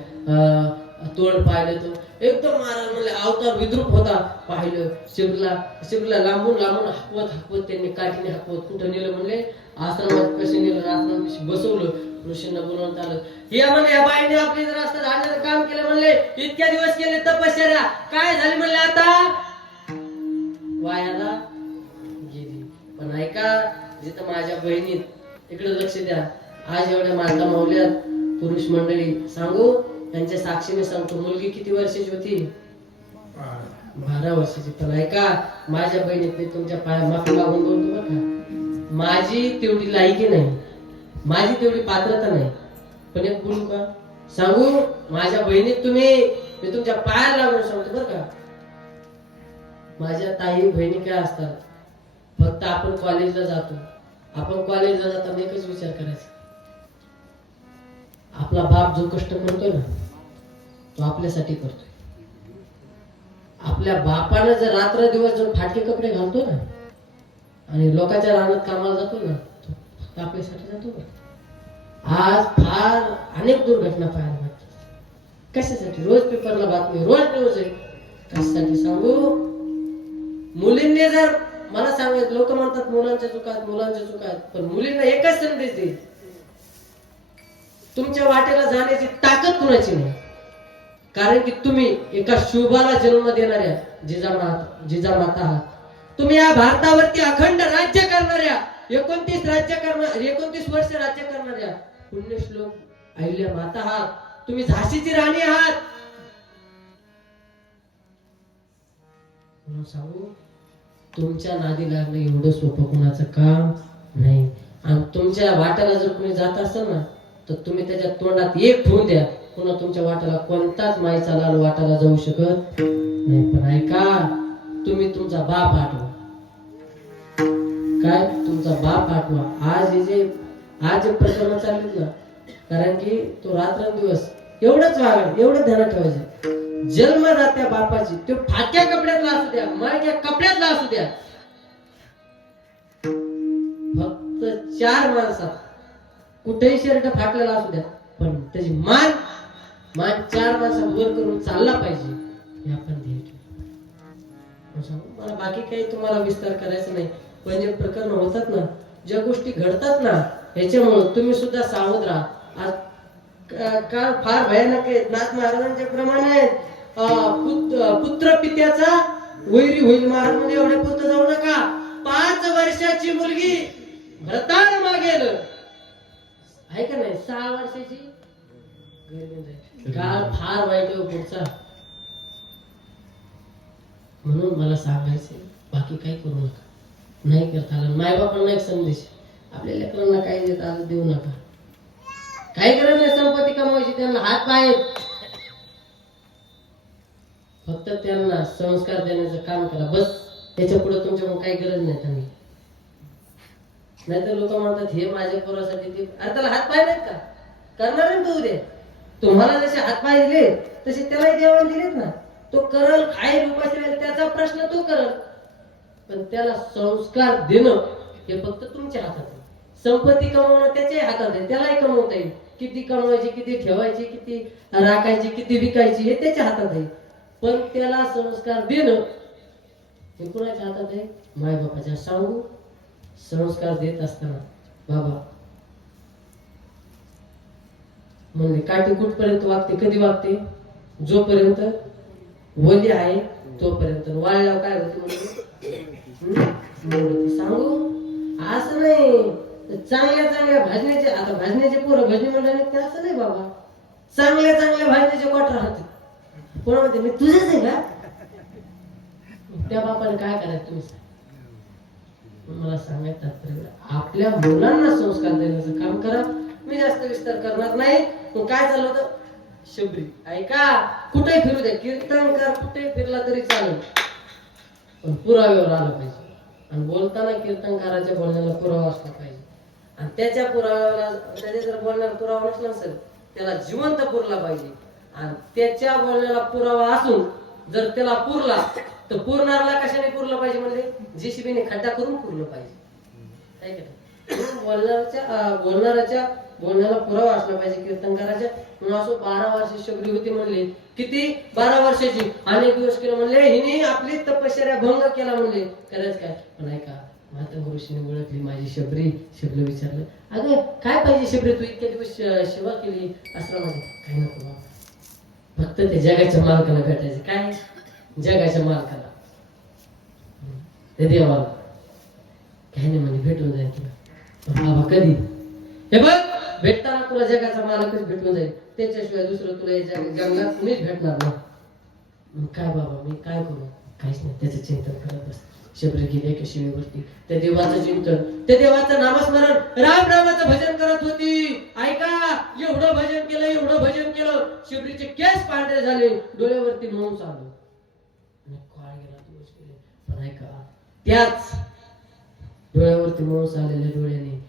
तोंड पाहिलं तर एकदम महाराज म्हणले अवतार विद्रूप होता. पाहिलं शिबरीला लांबून हाकवत त्यांनी काठीने हाकवत कुठं नेलं म्हणले? आश्रमात. कसे नेलं? आश्रमात बसवलं. ऋषींना बोलवण्यात आलं. हे म्हणले या बाईने आपली जर असं धाडण्याचं काम केलं म्हणले, इतक्या दिवस केले तपश्चर्या, काय झाली म्हणले आता? वायाला गेली. पण ऐका, जिथं माझ्या बहिणीत, इकडे लक्ष द्या. आज एवढ्या माता मावल्यात पुरुष मंडळी, सांगू त्यांच्या साक्षीने सांगतो, मुलगी किती वर्षाची होती? 12 वर्षाची. पण ऐका, माझ्या बहिणीत मी तुमच्या पाया माफी मागून बोलतो बरं का, माझी तेवढी लायकी नाही, माझी तेवढी पात्रता नाही. पण एक बोलू का, सांगू माझ्या बहिणीत मी तुमच्या पायाला लागून सांगतो बरं का, माझ्या ताई बहिणी काय असतात, फक्त आपण कॉलेजला जातो. आपण कॉलेजला जाताना एकच विचार करायचा, आपला बाप जो कष्ट करतोय ना, तो आपल्यासाठी करतोय. आपल्या बापानं जर रात्र दिवस जर फाटके कपडे घालतो ना आणि लोकांच्या रानात कामाला जातो ना, तो फक्त आपल्यासाठी जातो ना. आज फार अनेक दुर्घटना पाहायला मिळतात. कशासाठी? रोज पेपरला बातमी, रोज न्यूज आहे. कशासाठी सांगू? मुलींनी जर मला सांगायचं, लोक म्हणतात मुलांच्या चुका, पण मुलींना एकच संदेश देईल, तुमच्या वाटेला जाण्याची ताकद कुणाची नाही. कारण की तुम्ही एका शुभाला जन्म देणाऱ्या जिजामाता आहात. तुम्ही या भारतावरती अखंड राज्य करणाऱ्या 29 वर्ष राज्य करणाऱ्या पुण्यश्लोक अहिल्या माता आहात. तुम्ही झाशीची राणी आहात. म्हणून सांगू, तुमच्या नादी लागणं एवढं सोपं कुणाचं काम नाही. आणि तुमच्या वाट्याला जर कोणी जात असेल ना, तर तुम्ही त्याच्या तोंडात एक ठेवून द्या, पुन्हा तुमच्या वाट्याला कोणताच माईचा लाल वाटाला जाऊ शकत नाही. पण ऐका, तुम्ही तुमचा बाप आठवा. काय? तुमचा बाप आठवा. आज जे प्रकरण चाललीत ना, कारण की तो रात्रंदिवस एवढंच वागण, एवढं ध्यानात ठेवायचं. जन्मदात्या बापाची, तो फाटक्या कपड्यातला असू द्या, मळक्या कपड्यातला असू द्या, फक्त 4 माणसात कुठेही शर्ट फाटलेला असू द्या, पण त्याची मान 4 माणसात वर करून चालला पाहिजे, हे आपण ध्येय ठेवू. मला बाकी काही तुम्हाला विस्तार करायचा नाही. पण जे प्रकरण होतात ना, ज्या गोष्टी घडतात ना, याच्यामुळे तुम्ही सुद्धा सावध राहा. आज काळ फार भयानक आहे. नाथ महाराजांच्या प्रमाणे पुत्र पित्याचा वैरी होईल. महाराज म्हणजे एवढे पुत्र जाऊ नका. 5 वर्षाची मुलगी व्रतान मागेल, आहे का नाही? 6 वर्षाची काळ फार वाईट पुढचा. म्हणून मला सांगायचं, बाकी काही करू नका, नाही करता आलं. मायबापांना एक संदेश, आपल्या लेकरांना काही देता आलं देऊ नका. काही गरज नाही संपत्ती कमवायची, त्यांना हात पाय, फक्त त्यांना संस्कार देण्याचं काम करा, बस. त्याच्या पुढे तुमच्याकडून काही गरज नाही त्यांनी. नाहीतर लोक म्हणतात, हे माझ्या पोरासाठी ते, अरे त्याला हात पाय नाहीत का? करणार आहे तो उद्या. तुम्हाला जसे हात पाय दिले तसे त्यालाही देवाण दिलेत ना. तो करल, खाईल, उपाशी राहील, त्याचा प्रश्न तो करल. पण त्याला संस्कार देणं हे फक्त तुमच्या हातात आहे. संपत्ती कमवणं त्याच्याही हातात आहे, त्यालाही कमवता येईल. किती कमवायची, किती ठेवायची, किती राखायची, किती विकायची, हे त्याच्या हातात आहे. पण त्याला संस्कार देणं हे कुणाच्या हातात आहे? मायबापाच्या. सांगू, संस्कार देत असताना बाबा म्हणजे काठी कुठपर्यंत वागते, कधी वागते? जोपर्यंत वली आहे तोपर्यंत. वाळल्यावर काय होते म्हणजे? सांगू, असं नाही चांगल्या चांगल्या भाजण्याचे, आता भाजण्याचे पोरं भजनी म्हणलं ते असं नाही बाबा, चांगल्या चांगल्या भाजण्याचे क्वार्टर राहते. कोण म्हणते मी तुझेच आहे का? त्या बापाने काय करायचं तुम्ही मला सांगायचं तात्पर्य, आपल्या मुलांना संस्कार देण्याचं काम करा. मी जास्त विस्तार करणार नाही. पण काय चाललं होतं, शबरी ऐका, कुठे फिरू द्या, कीर्तनकार कुठे फिरला तरी चालेल, पण पुराव्यावर आलं पाहिजे. आणि बोलताना कीर्तनकाराच्या बोलण्याला पुरावा असला पाहिजे. आणि त्याच्या पुराव्याला, त्याच्या जर बोलण्याला पुरावा नसला नसेल, त्याला जिवंत पुरला पाहिजे. आणि त्याच्या बोलण्याला पुरावा असून जर त्याला पुरला तर पुरणाऱ्याला कशाने पुरलं पाहिजे, म्हणजे जेसीबीने खड्डा करून पुरलं पाहिजे. काय केलं, बोलणाऱ्याच्या बोलण्याला पुरावा असला पाहिजे कीर्तनकाराच्या. म्हणून असो 12 वर्ष शबरी होती म्हणले, किती 12 वर्षाची, अनेक दिवस केलं म्हणले, हिने आपली तपश्चर्या भंग केला म्हणले. करायचं काय, पण ऐका, माता ऋषीने ओळखली माझी शबरी. शबरी विचारलं, अगं काय पाहिजे शबरी, तू इतक्या दिवस सेवा केली आश्रमामध्ये. काही नको बाबा, फक्त ते जगाच्या मालकाला भेटायचे. काय, जगाच्या मालकाला, ते देवाला. काही नाही म्हणे, भेटून जाईल तुला. बाबा कधी, हे बघ भेटताना तुला जगाचा मालकच भेटून जाईल, त्याच्याशिवाय दुसरं तुला या जंगलात मीच भेटणार नाही. काय बाबा मी काय करू, काहीच नाही, त्याचं चिंतन करत बस. शबरी गेली एका शिवेवरती, त्या देवाचं चिंतन, त्या देवाचं नामस्मरण, राम रामाचं भजन करत होती. ऐका, एवढं भजन केलं, एवढं भजन केलं, शबरीचे केस पांढरे झाले, डोळ्यावरती मांस आलं आणि काळ गेला, दिवस गेले. पण ऐका, त्याच डोळ्यावरती मांस आलेल्या डोळ्याने,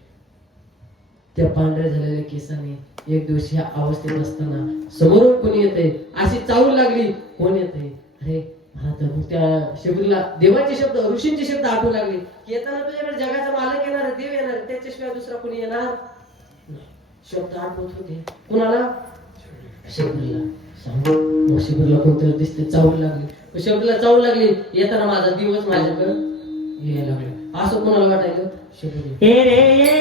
त्या पांढऱ्या झालेल्या केसाने एक दिवस ह्या अवस्थेत असताना समोरून कोणी येते, अशी चावल लागली, कोण येते, अरे मला तर त्या शबरीला देवाचे शब्द, ऋषींचे शब्द आठवू लागले, की येताना तुझ्याकडे जगाचा मालक येणार, देव येणार, त्याच्याशिवाय दुसरा कोणी येणार. शब्द आठवत होते कुणाला, शबरीला. सांगू मग शबरीला कोणतरी दिसते, चावल लागली. शबरीला चावल लागली, येताना माझा दिवस माझ्याकडे यायला लागला, असं कोणाला वाटायचं, शबरी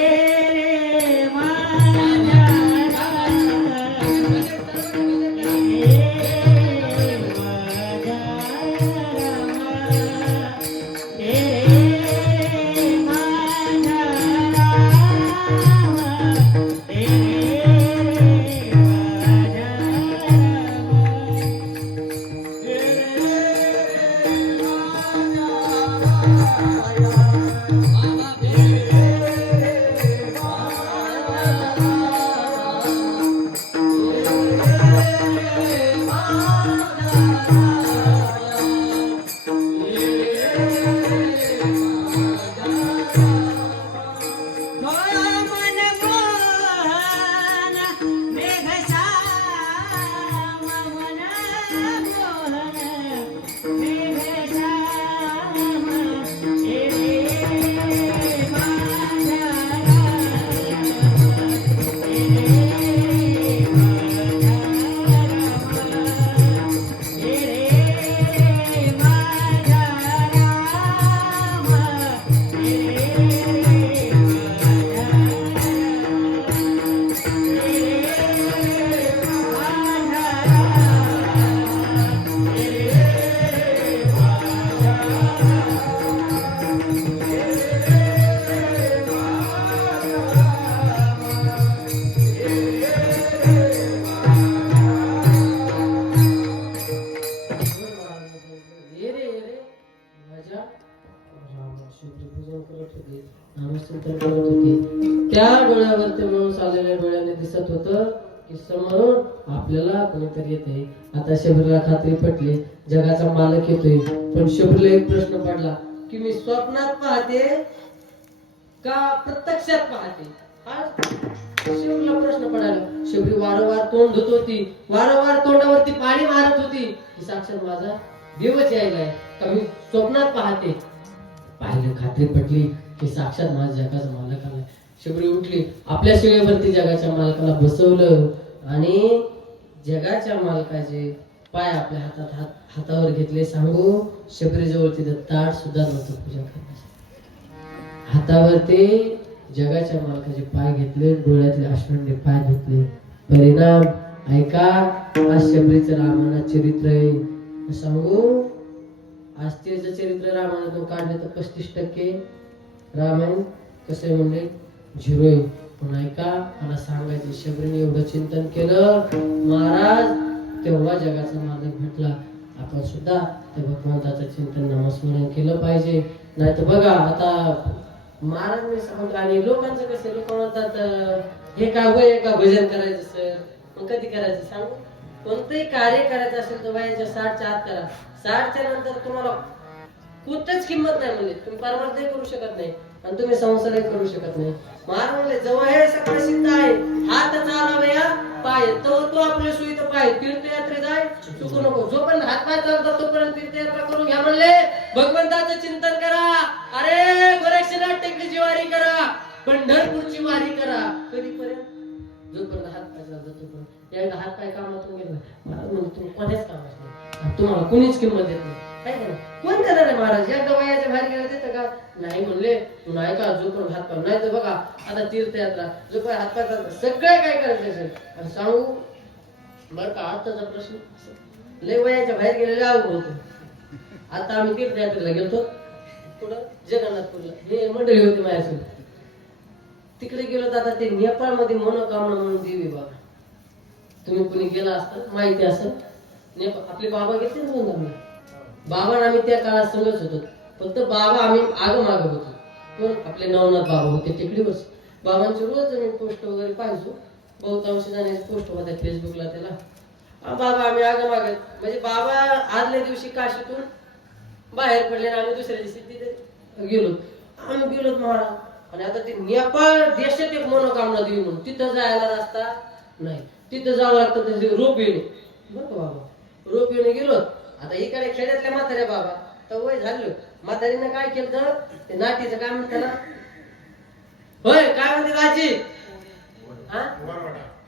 त्या डोळ्यावरती माणूस आलेल्या डोळ्याने दिसत होतं की समोरून आपल्याला कोणीतरी येते. आता शबरीला खात्री पटली, जगाचा मालक येतोय. पण शबरीला एक प्रश्न पडला की मी स्वप्नात पाहते का प्रत्यक्षात पाहते. हा शबरीला प्रश्न पडाला. शबरी वारंवार तोंड धुत होती, वारंवार तोंडावरती पाणी मारत होती की साक्षात माझा देवच यायलाय का मी स्वप्नात पाहते. पाहिलं, खात्री पटली की साक्षात माझ्या जगाचा मालक आलाय. शबरी उठली, आपल्या शिळेवरती जगाच्या मालकाला बसवलं आणि जगाच्या मालकाचे पाय आपल्या हातावर घेतले. सांगू शबरी जवळ तिथं ताट सुद्धा नव्हतं पूजा करण्यासाठी. हातावरती जगाच्या मालकाचे पाय घेतले, डोळ्यातले अश्रूंनी पाय धुतले. परिणाम ऐका, आज शबरीचं रामायणात चरित्र आहे. सांगू आज त्याचं चरित्र रामायणातून काढले तर 35% रामायण कसं आहे म्हणजे झिरो. पण ऐका, मला सांगायचं, शबरीने एवढं चिंतन केलं महाराज, तेव्हा जगाचा मालक भेटला. आपण सुद्धा त्या भगवंताचं चिंतन नामस्मरण केलं पाहिजे. नाही तर बघा आता महाराज मी सांगतो, आणि लोकांचं कसं, लोक म्हणतात हे काय वय का भजन करायचं सर, मग कधी करायचं सांगू. कोणतंही कार्य करायचं असेल तर वयाच्या 60च्या आत करा. 60च्या नंतर तुम्हाला कुठंच किंमत नाही, म्हणजे तुम्ही परमार्थही करू शकत नाही आणि तुम्ही संसारही करू शकत नाही. महाराज म्हणले जवळ हे सगळं सिद्ध आहे, हात चालावया पाय, तो आपल्या सुईत पाय, तीर्थयात्रे जाय चुकू नको. जोपर्यंत हात पाय चालतात तोपर्यंत तीर्थयात्रा करून घ्या म्हणले. भगवंताचं चिंतन करा. अरे गोरक्षनाथ टेकडीची वारी करा, पंढरपूरची वारी करा. कधीपर्यंत? जोपर्यंत हात पाय चालतात तोपर्यंत. एकदा हात पाय कामातून गेला महाराज म्हणजे तुम्ही कोणाच कामात नाही, तुम्हाला कोणीच किंमत देत नाही. काय करा, कोण देणार आहे महाराज? एकदा वयाच्या बाहेर गेला देतं का? नाही म्हणले. नाही का, जोपर्यंत हात पाय नाही तर बघा आता तीर्थयात्रा, जोपर्यंत हात पाय चालतात सगळे काय करायचं असेल. आणि सांगू बरं का, आताचा प्रश्न लय वयाच्या बाहेर गेलेला अवघड होतो. आता आम्ही तीर्थयात्रेला गेलतो, कुठं जगन्नाथपूरला, हे मंडळी होती माझ्यासोबत. तिकडे गेलो तर आता ते नेपाळमध्ये मनोकामना म्हणून देवी बघा, तुम्ही कुणी गेला असता माहिती असं. आपले बाबा घेतले ना समजा, बाबा आम्ही त्या काळात संगच होतो. फक्त बाबा आम्ही आग माग होतो. कोण? आपले नवनाथ बाबा होते टेकडीवर. बाबांचे रोज मी पोस्ट वगैरे पाहायचो, बहुतांश जणांचे पोस्ट होत्या फेसबुकला. त्याला बाबा आम्ही आग माग, म्हणजे बाबा आदल्या दिवशी काशीतून बाहेर पडले आणि आम्ही दुसऱ्या दिवशी तिथे गेलो. आम्ही गेलो महाराज. आणि आता ते नेपाळ देशात एक मनोकामना देवी म्हणून, तिथं जायला रस्ता नाही, तिथं जावं लागतं रोप येणे. बरं का बाबा, रोप येणे गेलो. आता इकडे खेड्यातल्या म्हाताऱ्या बाबा तर वय झालं, म्हातारीनं काय केलं तर ते नाटीचं काय म्हणतात ना, होय काय म्हणते आजी,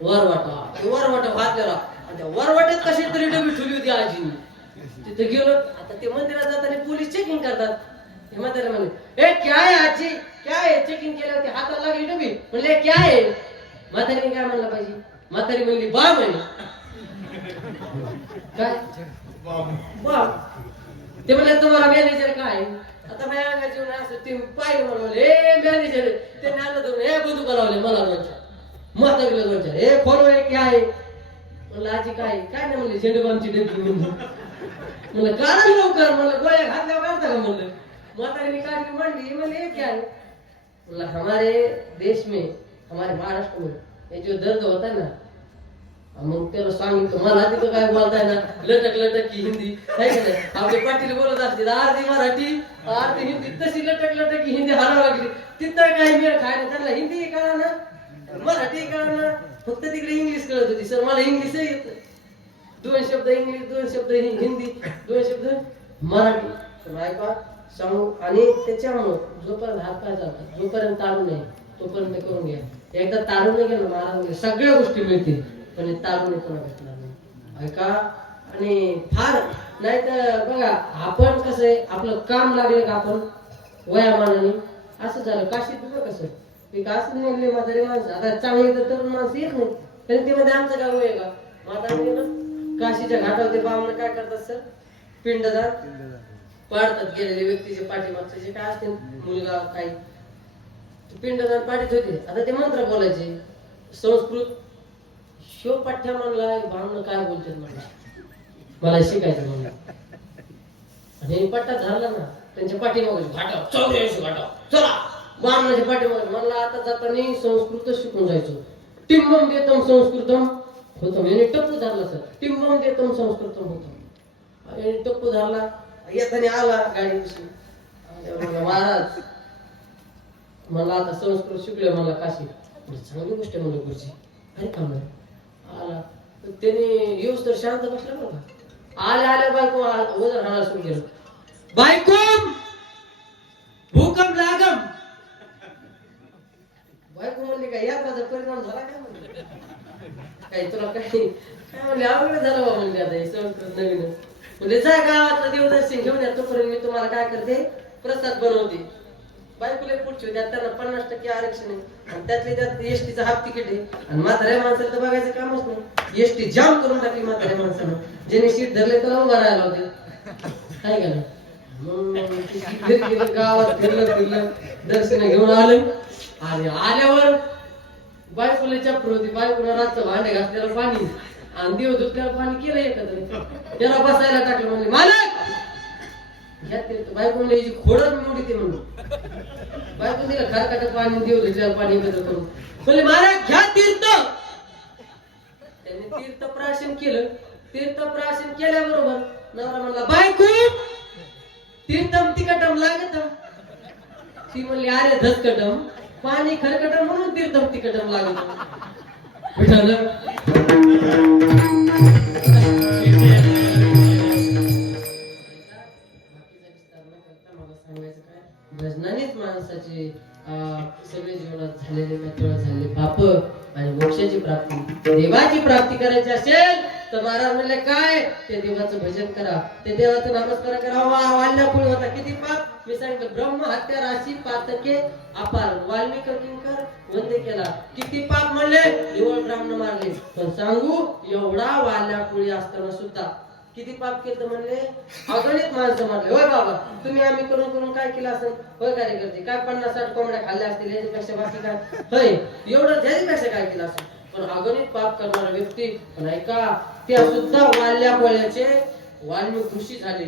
वरवाटा वाचलेला. आणि त्या वरवाट्यात कशी तरी डबी ठेवली होती आजीने. तिथे गेलो. आता ते मंदिरात जाताना पोलीस चेकिंग करतात. हे म्हातारे म्हणले ए क्या आहे आजी, क्या आहे? चेकिंग केल्यावरती हाताला लागली डबी. म्हणले क्या आहे? म्हातारीने काय म्हणलं पाहिजे? म्हातारी म्हणली बा म्हणे. काय बाप? ते म्हणले तुम्हाला मॅनेजर काय? आता माझ्या अंगाची असं ते पाहिलं म्हणले हे मॅनेजर. ते नालं धरून हे बंदूक लावले मला म्हणच्या, म्हातारीला म्हणच्या हे खोलो हे काय आहे? म्हणलं आजी काय? काय नाही म्हणले झेंडूबामची डबी म्हणून. म्हणलं काढा लवकर. म्हणलं गोळ्या घातल्यावर काढता का? म्हणलं म्हातारीने काढली म्हणली. म्हणले हे काय? म्हणलं हमारे देश में, हमारे महाराष्ट्र में ये जो दर्द होता है ना, मग त्याला सांगितलं मला तिथं काय बोलताय ना, लटक लटक की हिंदी काय का नाही. आपले पाटील बोलत असतील अर्धी मराठी अर्धी हिंदी, तशी लटक लटक की हिंदी हारावं लागली. तिथं काही वेळ खायला त्यांना हिंदी कळा ना, मराठी कळा ना, फक्त तिकडे इंग्लिश कळत होती. सर मला इंग्लिश येत नाही. 2 शब्द इंग्लिश, 2 शब्द हिंदी, 2 शब्द मराठी. ऐका सांगू. आणि त्याच्यामुळं जोपर्यंत हात पाय चालतात, जोपर्यंत ताळू नये तोपर्यंत करून घ्या. एकदा ताळू नाही गेलं महाराज सगळ्या गोष्टी मिळतील, पण ताळू नाही कोणा भेटणार नाही. ऐका. आणि फार नाही तर बघा आपण कसं आहे, आपलं काम लागलं का आपण वयामानाने असं झालं. काशीत बघा कसं एक असं निघले म्हातारे माणसं. आता चांगले तर तरुण माणसं येत नाही, पण ते मध्ये आमचं गाव आहे का म्हातारे गेलं काशीच्या घाटावर. ते बामण काय करतात सर, पिंडदान पाडतात. गेलेल्या व्यक्तीचे पाठीमागचे जे काय असते मुलगा काही पिंडदान पाठीत होते. आता ते मंत्र बोलायचे संस्कृत. शो पाठ्या म्हणला भावना काय बोलतात मला शिकायचं म्हणलं. आणि पट्टा झाला ना त्यांच्या पाठीमागे घाटाव 84 घाटाव चला बामणाच्या पाठीमागे. म्हणला आता जाताना संस्कृतच शिकून जायचो. टिंबम देतम संस्कृतम होतं. याने टप्पू धरला सर, टिंबम देतम संस्कृतम होतं. याने टप्पू धरला. येताना आला गाडीपाशी. महाराज मला आता संस्कृत शिकलोय मला काशी. चांगली गोष्ट आहे म्हणलं गुरुजी. अरे का नाही आला त्याने येऊस तर शांत बसला बरं का. आल्या बायको वजन राहणार सुरू केलं. बायको भूकंप लागम. बायको म्हणली काय यात्राचा परिणाम झाला काय म्हणले काही तुला काही काय म्हणले अवघड झालं बा म्हणले. आता हे संस्कृत नवीन म्हणजे जा गावातलं देवदर्शन घेऊन या, तोपर्यंत मी तुम्हाला काय करते प्रसाद बनवते. बायकोला पुढची होती. त्यांना 50% आरक्षण आहे आणि त्यातले त्यात एसटीचा हाफ तिकीट आहे. आणि म्हाताऱ्या माणसाला तर बघायचं कामच नाही. एसटी जाम करून टाकली म्हाताऱ्या माणसानं. ज्याने सीट धरले त्याला उभा राहायला होते. काय का नाही मग गावात फिरलं दर्शन घेऊन आलं आणि आल्यावर बायकोला चप्र होती. बायकोला रातचं भांडे घातल्याला पाणी आणि दिवस धुतल्याला पाणी केलं एकत्र. त्याला बसायला टाकलं. म्हणले मालक घ्या तीर्थ. बायको म्हणले याची खोडच मोडी ते म्हणून. बायको दिला खारकाट पाणी दिवस धुतल्याला पाणी एकत्र करून. म्हणले मालक घ्या तीर्थ. त्यांनी तीर्थप्राशन केलं. तीर्थप्राशन केल्याबरोबर नवरा म्हणला बायको तीर्थम तिकटम लागतम. ती म्हणली अरे धसकटम पाणी खरकटम म्हणून तीर्थम तिकटम लागत. भजनानेच माणसाची सगळे जीवनात झालेले झालेले पाप आणि मोक्षाची प्राप्ती देवाची प्राप्ती करायची असेल तर महाराज म्हणले काय ते देवाचं भजन करा. ते देवाचं नामस्मरण करा. वाल्यपुळ होता किती पाप मी सांगितलं. ब्रह्म हत्या राशी पातके अपार वाल्मिक किंकर वंदे केला. किती पाप म्हणले निवळ ब्राह्मण मारले. पण सांगू एवढा वाल्यापुळी असताना सुद्धा किती पाप केलं म्हणले अगणित माणसं मारले. होय बाबा तुम्ही आम्ही करून करून काय केलं असेल. होय कार्यकर्ते काय 50-60 कोंबड्या खाल्ल्या असतील याच्यापेक्षा बाकी काय. होय एवढं त्याच्यापेक्षा काय केलं असेल. पण अगणित पाप करणारा व्यक्ती पण ऐका त्या सुद्धा वाल्यापोळ्याचे वाल्मिक ऋषी झाले.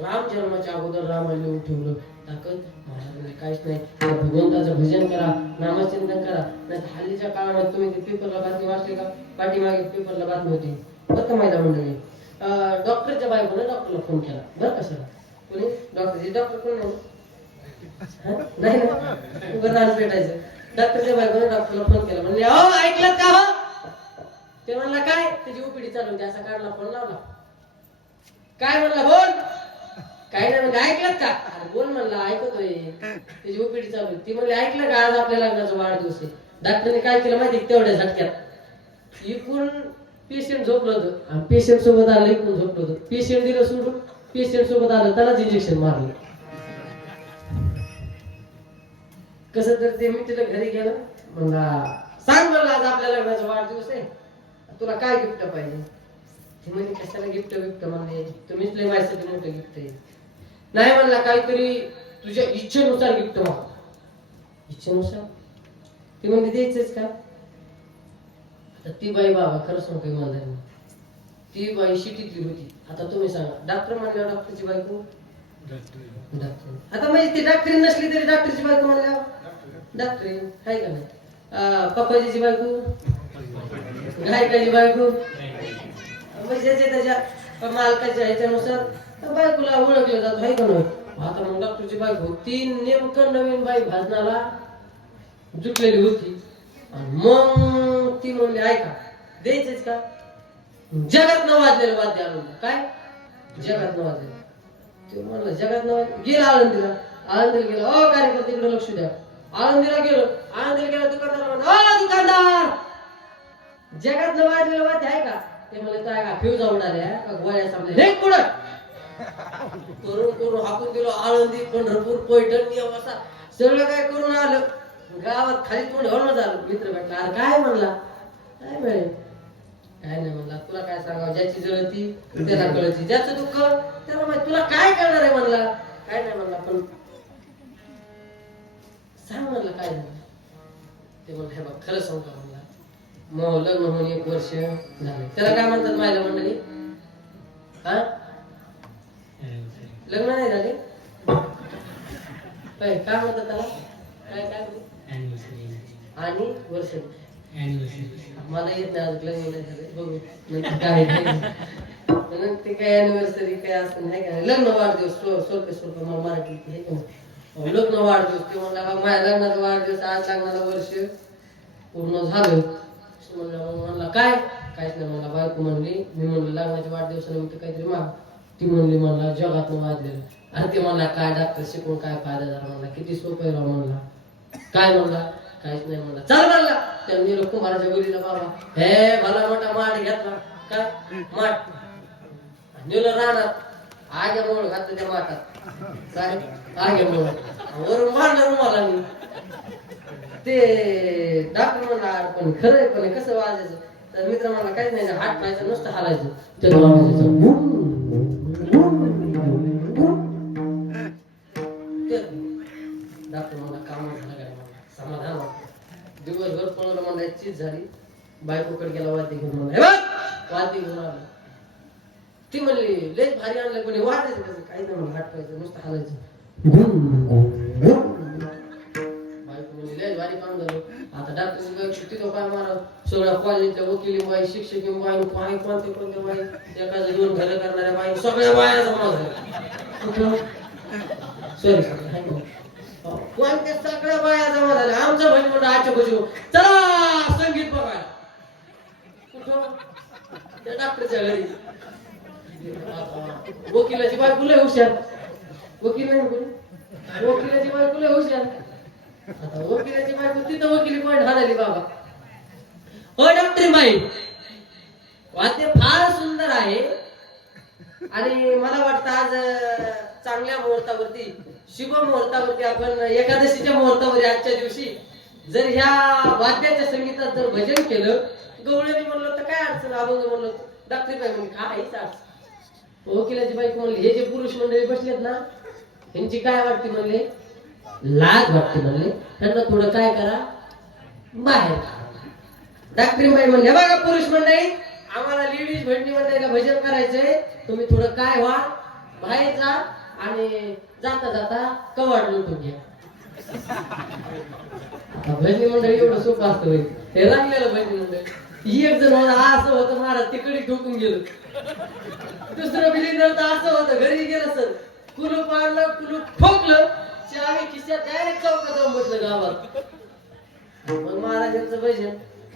राम जन्माच्या अगोदर रामाने लिहून ठेवलं. ताकद महाराजांनी काहीच नाही. भगवंताचं भजन करा नामचिंतन करा. नाही हल्लीच्या काळामध्ये तुम्ही ते पेपरला बातमी वाचली का. पाठीमागे पेपरला बातमी होती बरं का महिला मंडळी. डॉक्टरच्या बायकोने डॉक्टरला फोन केला. बरं कशाला कोणी डॉक्टर कोण नाही ना उभं रान पेटायचं. डॉक्टरच्या बायकोने डॉक्टरला फोन केला. म्हणले अहो ऐकलं का हो. ते म्हणला काय त्याची ओपीडी चालू होती. असा काढला फोन लावला. काय म्हणला बोल. काय नाही म्हणजे ऐकलं का. अरे बोल म्हणला ऐकतोय. त्याची ओपीडी चालू होती. ती म्हणली ऐकलं का आज आपल्या लग्नाचा वाढदिवस आहे. डॉक्टरने काय केलं माहिती तेवढ्या झटक्यात इकून पेशंट झोपलं होतं आणि पेशंट सोबत आलं. इकून झोपलं होतं. पेशंट दिलं सोडून पेशंट सोबत आलं त्यालाच इंजेक्शन मारलं. कसं तर ते मी तिला घरी गेलं. म्हणला सांग मला आज आपल्या लग्नाचा वाढदिवस आहे तुला काय गिफ्ट पाहिजे. ती म्हणजे कशाला गिफ्ट म्हणले तुम्हीच लय माझ्यासाठी मोठं गिफ्ट आहे. नाही म्हणला काहीतरी तुझ्या इच्छेनुसार गिफ्ट माग. इच्छेनुसार ती म्हणजे द्यायचंच का. आता ती बाई बाबा खरं सांगतो इमानदारीने ती बाई शिटीतली होती. आता तुम्ही सांगा डॉक्टर म्हणल्यावर डॉक्टरची बायको डॉक्टर. आता म्हणजे ती डॉक्टरी नसली तरी डॉक्टरची बायको म्हणल्यावर डॉक्टरी आहे का नाही. पप्पाजीची बायको गायकाची बायको म्हणजे त्याच्या मालकाच्या ह्याच्यानुसार बायकोला ओळखलं जात आहे का नाही. आता मग डॉक्टरची बायको ती नेमकं नवीन बाई भाजनाला जुटलेली होती. आणि मग ती म्हणली ऐका द्यायचंच का. जगात न वाजलेलं वाद्य आणून काय जगात न वाजलेलं. ते म्हणलं जगात न गेला आळंदीला. आळंदीला गेला. अ कार्यकर्ते इकडे लक्ष द्या. आळंदीला गेलो. आळंदीला गेला दुकानदार म्हणला दुकानदार जगात न वाजलेलं वाद्य आहे का. ते म्हणले काय का फ्यूज उडाल्या का गोळ्या संपल्या हे पुढं करून करून हाकून दिलो. आळंदी पंढरपूर पैठण नेवासा सगळं काय करून आलं. गावात खाली थोडं हळू झालं. मित्र भेटला. अरे काय म्हणला काय मिळेल काय नाही म्हणला. तुला काय सांगावं ज्याची जळती त्याला कळती ज्याचं दुःख त्याला माहिती. तुला काय करणार आहे म्हणला. काय नाही म्हणला पण सांग म्हणलं काय झालं. ते म्हणलं हे बघ खरं सांगतो म्हणला मग लग्न होऊन 1 वर्ष झाले. त्याला काय म्हणतात महिला मंडळी हा लग्न नाही झाले काय म्हणतात त्याला काय काय आणि वर्ष मला येत नाही आज लग्न नाही झाले. बघू नंतर काय ते काय अॅनिव्हर्सरी काय असं नाही काय. लग्न वाढदिवस स्वल्प मला मराठी हे का लग्न वाढदिवस ते म्हणला माझ्या लग्नाचा वाढदिवस आज लग्नाला वर्ष पूर्ण झालं. म्हणला काय काहीच नाही म्हणला. बायको म्हणली मी म्हणलं लग्नाच्या वाढदिवसानिमित्त काहीतरी माग. ती म्हणली म्हणला जगात न वाजलेलं. आणि ते म्हणला काय डॉक्टर शिकून काय फायदा झाला म्हणला किती सोपं राव म्हणला. काय म्हणला काहीच नाही म्हणला. चल म्हणला त्या मी कुमाराच्या बोलीला बाबा हे भला मोठा माठ घेतला काय माठ नेलं रानात आग्यामुळे घातलं त्या माठात काय आग्यामुळे वरून मारलं रुमाला मी. ते डॉक्टर म्हणला पण खरंय पण कसं वाजायचं. तर मित्र म्हणला काहीच नाही हात पाहायचं नुसतं हालायचं. ते झाली. बायकोकडे गेला वाद्य घेऊन, म्हणून हे बघ वाद्य घेऊन आलो. ती म्हणली लय भारी आणलं, कोणी वाजायचं कसं, काही नाही म्हणून हटकायचं, नुसतं हालायचं. बायको म्हणली लय भारी काम झालं. आता डॉक्टर तिथं काय मारा, सगळ्या कॉलेजच्या वकिली बाई, शिक्षकी बाई, काय कोणते बाई, एखादं दोन घरं करणाऱ्या बाई, सगळ्या बाया जमा झाल्या. सॉरी कोणत्या सगळ्या बाया जमा झाल्या. आमचं बहीण म्हणून आजच्या बजू चला संगीत बघायला. कुठं? त्या डॉक्टरच्या घरी. वकिलाची बायको लय हुशार. वकील नाही कोणी, वकिलाची बायको लय हुशार. आता वकिलाची बायको तिथं वकिली पॉइंट हाणाली बाबा. हो डॉक्टर बाई, वाद्य फार सुंदर आहे आणि मला वाटतं आज चांगल्या मुहूर्तावरती, शुभ मुहूर्तावरती, आपण एकादशीच्या मुहूर्तावरती आजच्या दिवशी जर ह्या वाद्याच्या संगीतात जर भजन केलं, गवळणी म्हणलं तर काय अडचण, अभंग म्हणलं डॉक्टर बाई म्हणली काहीच अडचण. वकिलाची बायको म्हणली हे जे पुरुष मंडळी बसलेत ना, यांची काय वाटते म्हणले, लाज वाटते म्हणले, त्यांना थोडं काय करा बाहेर. डॉक्टर बाई म्हणले बघा पुरुष मंडळी, आम्हाला लेडीज भजनी मंडळीला भजन करायचंय, तुम्ही थोडं काय व्हा बाहेर जा आणि जाता जाता कवाड लुटून घ्या. भजनी मंडळी एवढं सोपं असतं हे राहिलेलं भजनी मंडळी. एक जण होता असं होतं, महाराज तिकडे ठोकून गेलो. दुसरं बिलिंग असं होतं, घरी गेलं सर, कुलूप आणलं, कुलूप ठोकलं, चावी खिशात डायरेक्ट चौकात जाऊन बसलं गावात. मग महाराजांचं भजन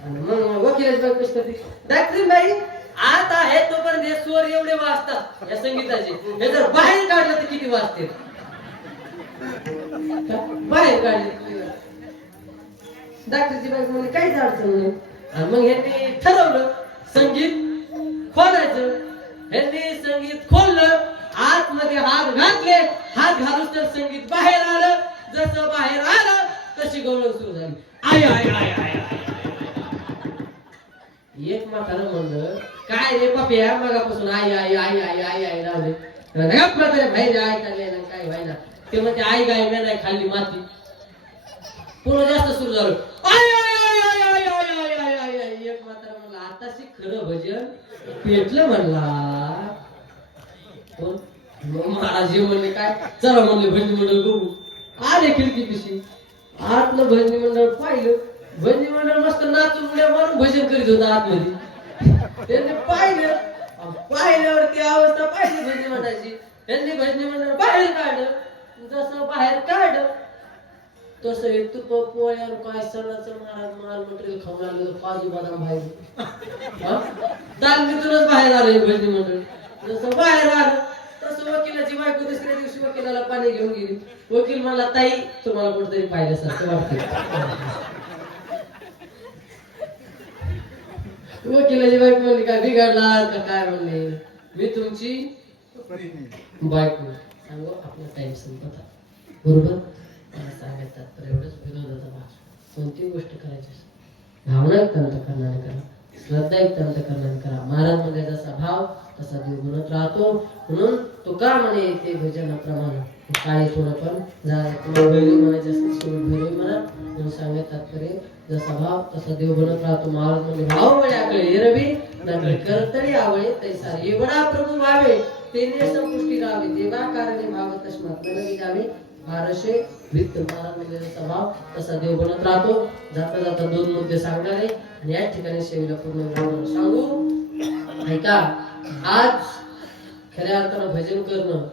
आणि मग वकिलाची बाई कशी करते, डॉक्टर बाई आता आहे तोपर्यंत हे स्वर एवढे वाजतात या संगीताचे, हे जर बाहेर काढलं तर किती वाजते, बाहेर काढले. डॉक्टरची बाई म्हणजे काहीच अडचण नाही. आणि मग ह्यांनी ठरवलं संगीत खोलायचं. ह्यांनी संगीत खोललं, आतमध्ये हात घातले, हात घालून तर संगीत बाहेर आलं. जसं बाहेर आलं तशी गवळण सुरू झाली. I I I I I. एक म्हातारं म्हणलं काय रे पप्या मगापासून आई आई आई आई आई आई लावले, बाहेर ऐकायला ना काय व्हायना. ते म्हणते आई गाय मी नाही खाल्ली माती. पुन्हा जास्त सुरू झालं I I I I I I I I I I. एक म्हातारं म्हणलं आताशी खरं भजन पेटलं म्हणला. मग महाराज म्हणले काय चला म्हणले भजनी मंडळ बघू. आले खिडकी पिशी, आतलं भजनी मंडळ पाहिलं. भजनी मंडळ मस्त नाचून उड्या मारून भजन करीत होतं आतमध्ये. त्यांनी पाहिल्यावरती अवस्था पाहिली भजनी मंडळाची. त्यांनी भजनी मंडळ बाहेर काढलं. जसं बाहेर काढलं तसं एक तूप पोळ्यावर काय सणाचं महाराज माल मटेरियल खाऊन आलेलं, काजू बदाम बाहेर दालमीतूनच बाहेर आलं भजनी मंडळ. जसं बाहेर आलं तसं वकिलाची बायको दुसऱ्या दिवशी वकिलाला पाणी घेऊन गेली. वकील म्हणला ताई तुम्हाला कुठेतरी पाहिल्यासारखं वाटतं. वकिलाची बायको म्हणली काय बिघडला का काय, म्हणले मी तुमची बायको. सांगू आपला टाइम संपत बरोबर. मला सांगायचं तर एवढंच विनोदाचा भाग. कोणती गोष्ट करायची भावना युक्त अंतःकरणाने करा, श्रद्धा युक्त अंतःकरणाने करा. महाराज मध्ये जसा भाव तसा देव म्हणत राहतो. म्हणून तुका म्हणे ते भजनाप्रमाणे काय थोडं पण भैरवी म्हणायचं असेल सोड भैरवी म्हणा. म्हणून सांगत तात्पर्य जसा भाव तसा देव बनत राहतो. महाराज म्हणजे भाव म्हणे आकळे एरवी नकळे करतरी आवळे तैसा एवढा प्रभू भावे तेने संपुष्टी गावे देवा कारणे भाव तस्मात नवी जावे फारशे वित्त. महाराज म्हणजे जसा भाव तसा देव बनत राहतो. जाता जाता दोन मुद्दे सांगणार आहे आणि या ठिकाणी शेवीला पूर्ण सांगू. ऐका, आज खऱ्या अर्थानं भजन करणं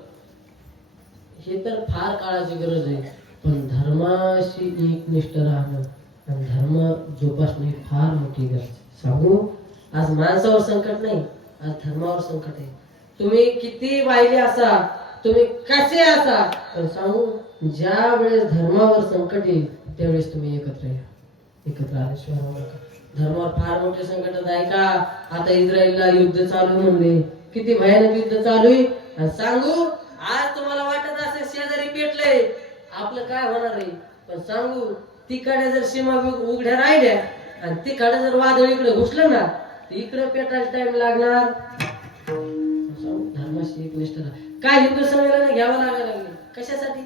हे तर फार काळाची गरज आहे, पण धर्माशी एकनिष्ठ राहणं आणि धर्म जोपासणं ही फार मोठी गरज. सांगू, आज माणसावर संकट नाही, आज धर्मावर संकट आहे. तुम्ही किती वाहिले असा, तुम्ही कसे असा, पण सांगू ज्या वेळेस धर्मावर संकट येईल त्यावेळेस तुम्ही एकत्र या. एकत्र आल्याशिवाय राहू नका. धर्मावर फार मोठे संकट आहे का. आता इस्रायलला युद्ध चालू म्हणले, किती भयानक युद्ध चालू आहे. आणि सांगू आज तुम्हाला वाटत असेल शेजारी पेटले आपलं काय होणार आहे, पण सांगू तिकडे जर सीमा उघड्या राहिल्या आणि तिकडे जर वादळ इकडे घुसलं ना इकडे पेटायला टाइम लागणार. धर्माशी एकनिष्ठ राहा. काय हिंदू संमेलन घ्यावं लागायला लागले कशासाठी.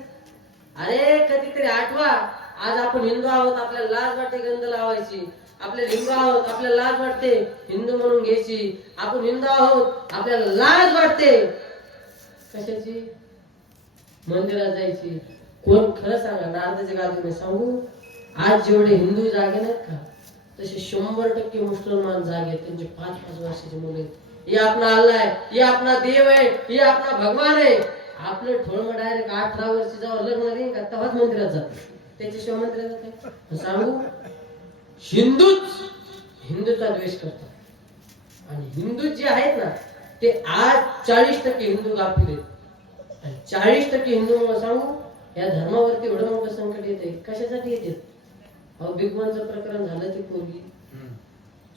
अरे कधीतरी आठवा आज आपण हिंदू आहोत, आपल्याला लाज वाटे गंध लावायची. आपले हिंदू आहोत, आपल्याला लाज वाटते हिंदू म्हणून घ्यायची. आपण हिंदू आहोत, आपल्याला लाज वाटते कशाची? मंदिरात जायची. कोण खरं सांगा, नारदाच्या गादीने सांगू, आज जेवढे हिंदू जागे नाहीत का, तसे 100% मुसलमान जागे. त्यांचे 5-5 वर्षाचे मुले आहेत. ये अपना अल्लाह है, ये अपना देव है, ये अपना भगवान है. आपलं ठोळ डायरेक्ट 18 वर्ष जेव्हा लग्न नाही का तेव्हाच मंदिरात जाते. त्याच्याशिवाय मंदिरात जाते सांगू. हिंदूचा द्वेष करतात. आणि हिंदू जे आहेत ना ते आज 40% हिंदू गाफील आहेत. आणि 40% हिंदू सांगू या धर्मावरती एवढं मोठं संकट येते. कशासाठी येते? अहो बिग बनचं प्रकरण झालं. ती पोरगी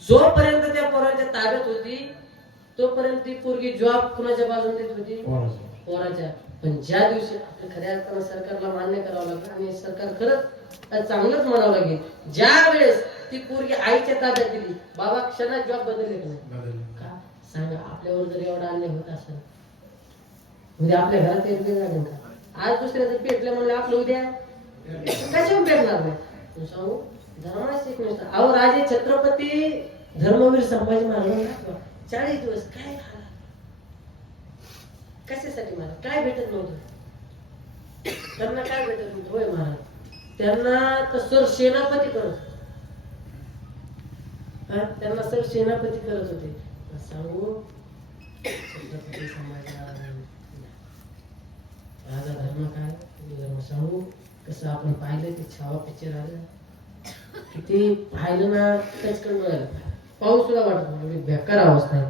जोपर्यंत त्या पोराच्या ताब्यात होती तोपर्यंत ती पोरगी जॉब कुणाच्या बाजूने देत होती? पोराच्या. पण ज्या दिवशी आपल्या खऱ्या अर्थानं सरकारला मान्य करावं लागलं आणि सरकार खरंच चांगलंच म्हणावं लागेल, ज्या वेळेस ती पोरगी आईच्या ताब्यात दिली, बाबा क्षणात जॉब बदलले का नाही? का सांगा, आपल्यावर जर एवढा अन्याय होत असेल उद्या आपल्या घरात एक लागेल का? आज दुसऱ्याचं पेटलं म्हणलं आपलं उद्या कशावर पेटणार नाही? सांगू धर्माशी एक नसतं. अहो राजे छत्रपती धर्मवीर संभाजी महाराज 40 दिवस काय खाला? कशासाठी महाराज? काय भेटत नव्हतं त्यांना? काय भेटत नव्हतं होय महाराज? त्यांना तर सर सेनापती करत होते. त्यांना सर सेनापती करत होते. सांगू छत्रपती संभाजी राजा धर्म काय धर्म सांगू. कसं आपण पाहिलं ते छावा पिक्चर आलं, किती पाहिलं ना टचकन मिळालं. पाऊस सुद्धा वाटत नाही, एवढी बेकार अवस्था आहे.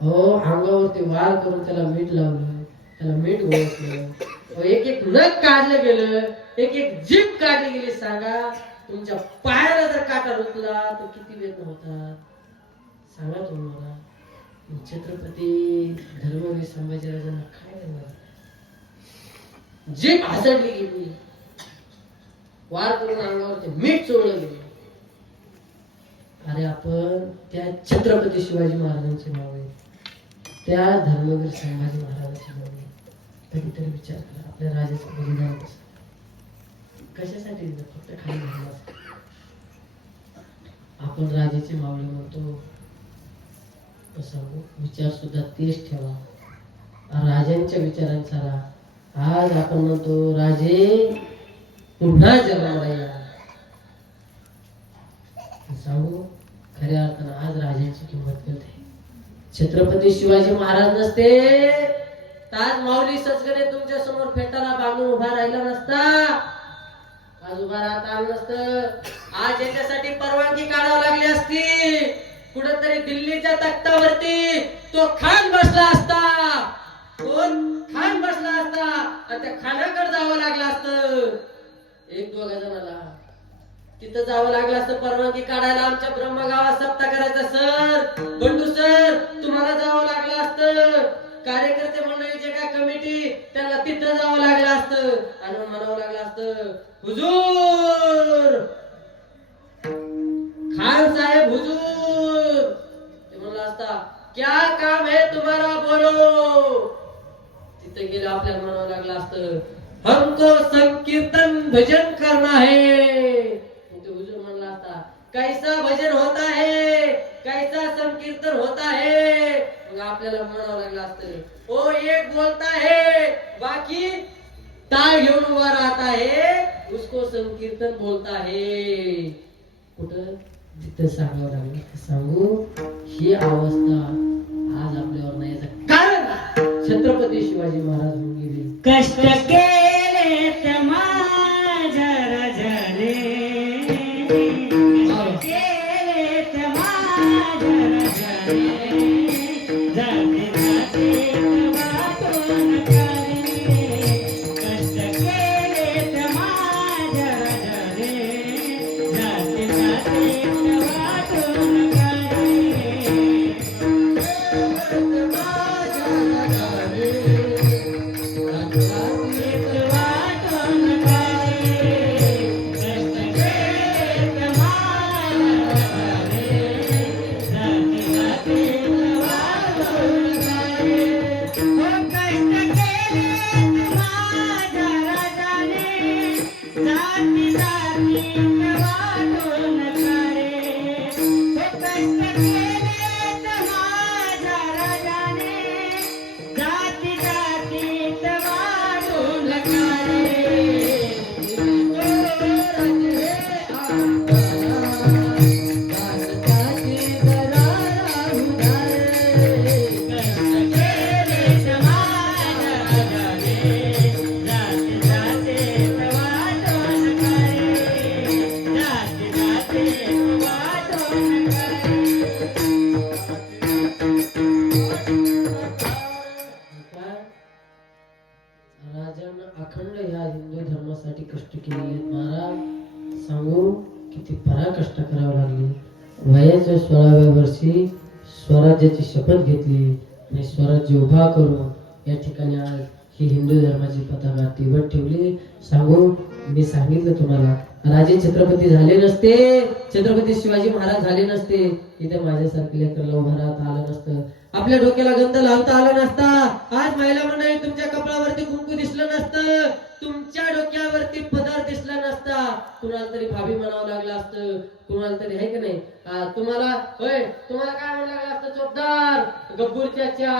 हो अंगावरती वार करून त्याला मीठ लावलं, त्याला मीठ घोळलं, एक नख काढलं गेलं, एक जीभ काढली गेली. सांगा तुमच्या पायाला जर काटा रुतला तर किती वेदना होतात सांगा तुम्ही मला. छत्रपती धर्मवीर संभाजीराजांना काय करणार? जीभ हासडली गेली, वार करून अंगावरती मीठ चोळलं गेलं. अरे आपण त्या छत्रपती शिवाजी महाराजांचे नाव आहे, त्या धर्मवीर संभाजी महाराजांचे नाव आहे. कधीतरी विचार करा आपल्या राजाचं बलिदान कसं, कशासाठी दिलं? फक्त खाली घालण्यासाठी. आपण राजाचे मावळे म्हणतो, विचार सुद्धा तेच ठेवा, राजांच्या विचारांचा राहा. आज आपण म्हणतो राजे पुन्हा जन्माला या. सांगू खऱ्या अर्थानं आज राजांची किंमत कळते. छत्रपती शिवाजी महाराज नसते ताज माऊली सचगणे तुमच्या समोर फेटाला बांधून उभा राहिला नसता, आज उभा राहता आलं नसतं. आज याच्यासाठी परवानगी काढावी लागली असती. कुठेतरी दिल्लीच्या तख्तावरती तो खान बसला असता. कोण? खान बसला असता आणि त्या खानाकडे जावं लागलं असतं. 1-2 जणाला तिथं जावं लागलं असतं परवानगी काढायला. आमच्या ब्रह्मगावात सप्ताह करायचा सर, बंडू सर, तुम्हाला जावं लागलं असतं. कार्यकर्ते मंडळीचे काय कमिटी त्यांना तिथं जावं लागलं असतं आणि म्हणावं लागलं असतं, हुजूर खान साहेब हुजूर. ते म्हणलं असता क्या काम है तुम्हारा बोलो. तिथे गेलं आपल्याला म्हणावं लागलं असतं हमको संकीर्तन भजन करना है. हुजूर म्हणला असता कैसा भजन होता है, कैसा संकीर्तन होता है. मग आपल्याला म्हणावं लागलं असतं ओ एक बोलता है बाकी टाळ घेऊन उभा राहता है उसको संकीर्तन बोलता है. कुठं? तिथं सांगावं लागलं. सांगू ही अवस्था आज आपल्यावर नाही याचं कारण छत्रपती शिवाजी महाराज होऊन गेले. कष्ट केले त्या माझ्या राजाने, केले त्या माझ्या राजाने, जाते जाते वाटून काढले. कष्ट केले त्या माझ्या राजाने, जाते जाते वाटून काढले. माझ्या राजाने वडिलांना अखंड या हिंदू धर्मासाठी कष्ट केले महाराज. सांगू किती परा कष्ट करावं लागले. वयाच्या 16व्या वर्षी स्वराज्याची शपथ घेतली आणि स्वराज्य उभा करून या ठिकाणी आज ही हिंदू धर्माची पताका तेवत ठेवली. सांगू मी सांगितलं तुम्हाला, राजे छत्रपती झाले नसते, छत्रपती शिवाजी महाराज झाले नसते, इथे माझ्यासारखे लेकराला उभं राहता आलं नसतं, आपल्या डोक्याला गंध लावता आला नसता, आज महिला मंडळी तुमच्या कपाळावरती कुंकू दिसलं नसतं, तुमच्या डोक्यावरती पदर दिसला नसता, कुणाला तरी भाभी म्हणावं लागलं असतं, कुणाला तरी आहे की नाही. तुम्हाला होय, तुम्हाला काय म्हणावं लागलं असतं, चोपदार, गब्बूर चाचा,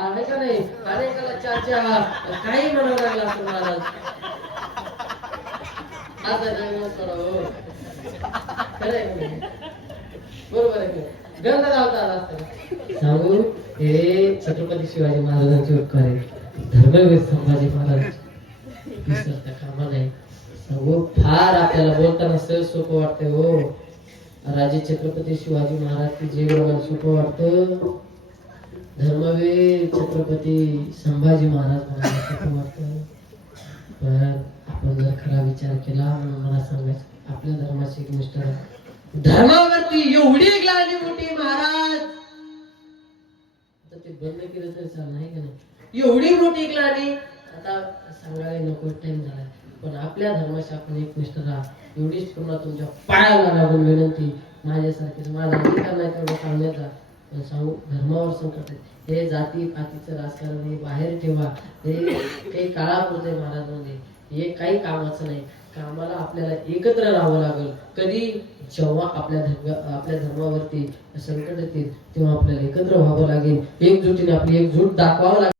आहे का नाही, अनेकाला चाचा, काही म्हणावं लागलं असतं महाराज. बरोबर आहे, गंध लावता आला असतं. सांगू हे छत्रपती शिवाजी महाराजांचे उपकार आहे. धर्मवीर संभाजी महाराज विसरता कामा नाही. सांगू फार आपल्याला बोलताना सहज सोपं वाटतंय हो. राजे छत्रपती शिवाजी महाराज की जे बरोबर सोपं वाटतं, धर्मवीर छत्रपती संभाजी महाराज म्हणायला सोपं वाटतं. पण आपण जर खरा विचार केला, म्हणून मला सांगायचं आपल्या धर्माची एक निष्ठा आहे. धर्मावरती एवढी ग्लानी मोठी महाराज, आता ते बंद केलं तरी चालणार आहे का नाही. एवढी मोठी ग्लानी आता सांगायला नको, टाइम झाला. पण आपल्या धर्माशी आपण एक निष्ठ राहा, एवढीच पुन्हा तुमच्या पायाला लागून विनंती. माझ्यासारखीच माझा अधिकार नाही तेवढं सांगण्याचा, पण सांगू धर्मावर संकट आहे. हे जाती पातीचं राजकारण हे बाहेर ठेवा, हे काही काळापुरते महाराज म्हणजे हे काही कामाचं नाही. कामाला आपल्याला एकत्र राहावं लागेल. कधी जेव्हा आपल्या धर्मावरती संकट येतील तेव्हा आपल्याला एकत्र व्हावं लागेल. एकजुटीने आपली एकजूट दाखवावं लागेल.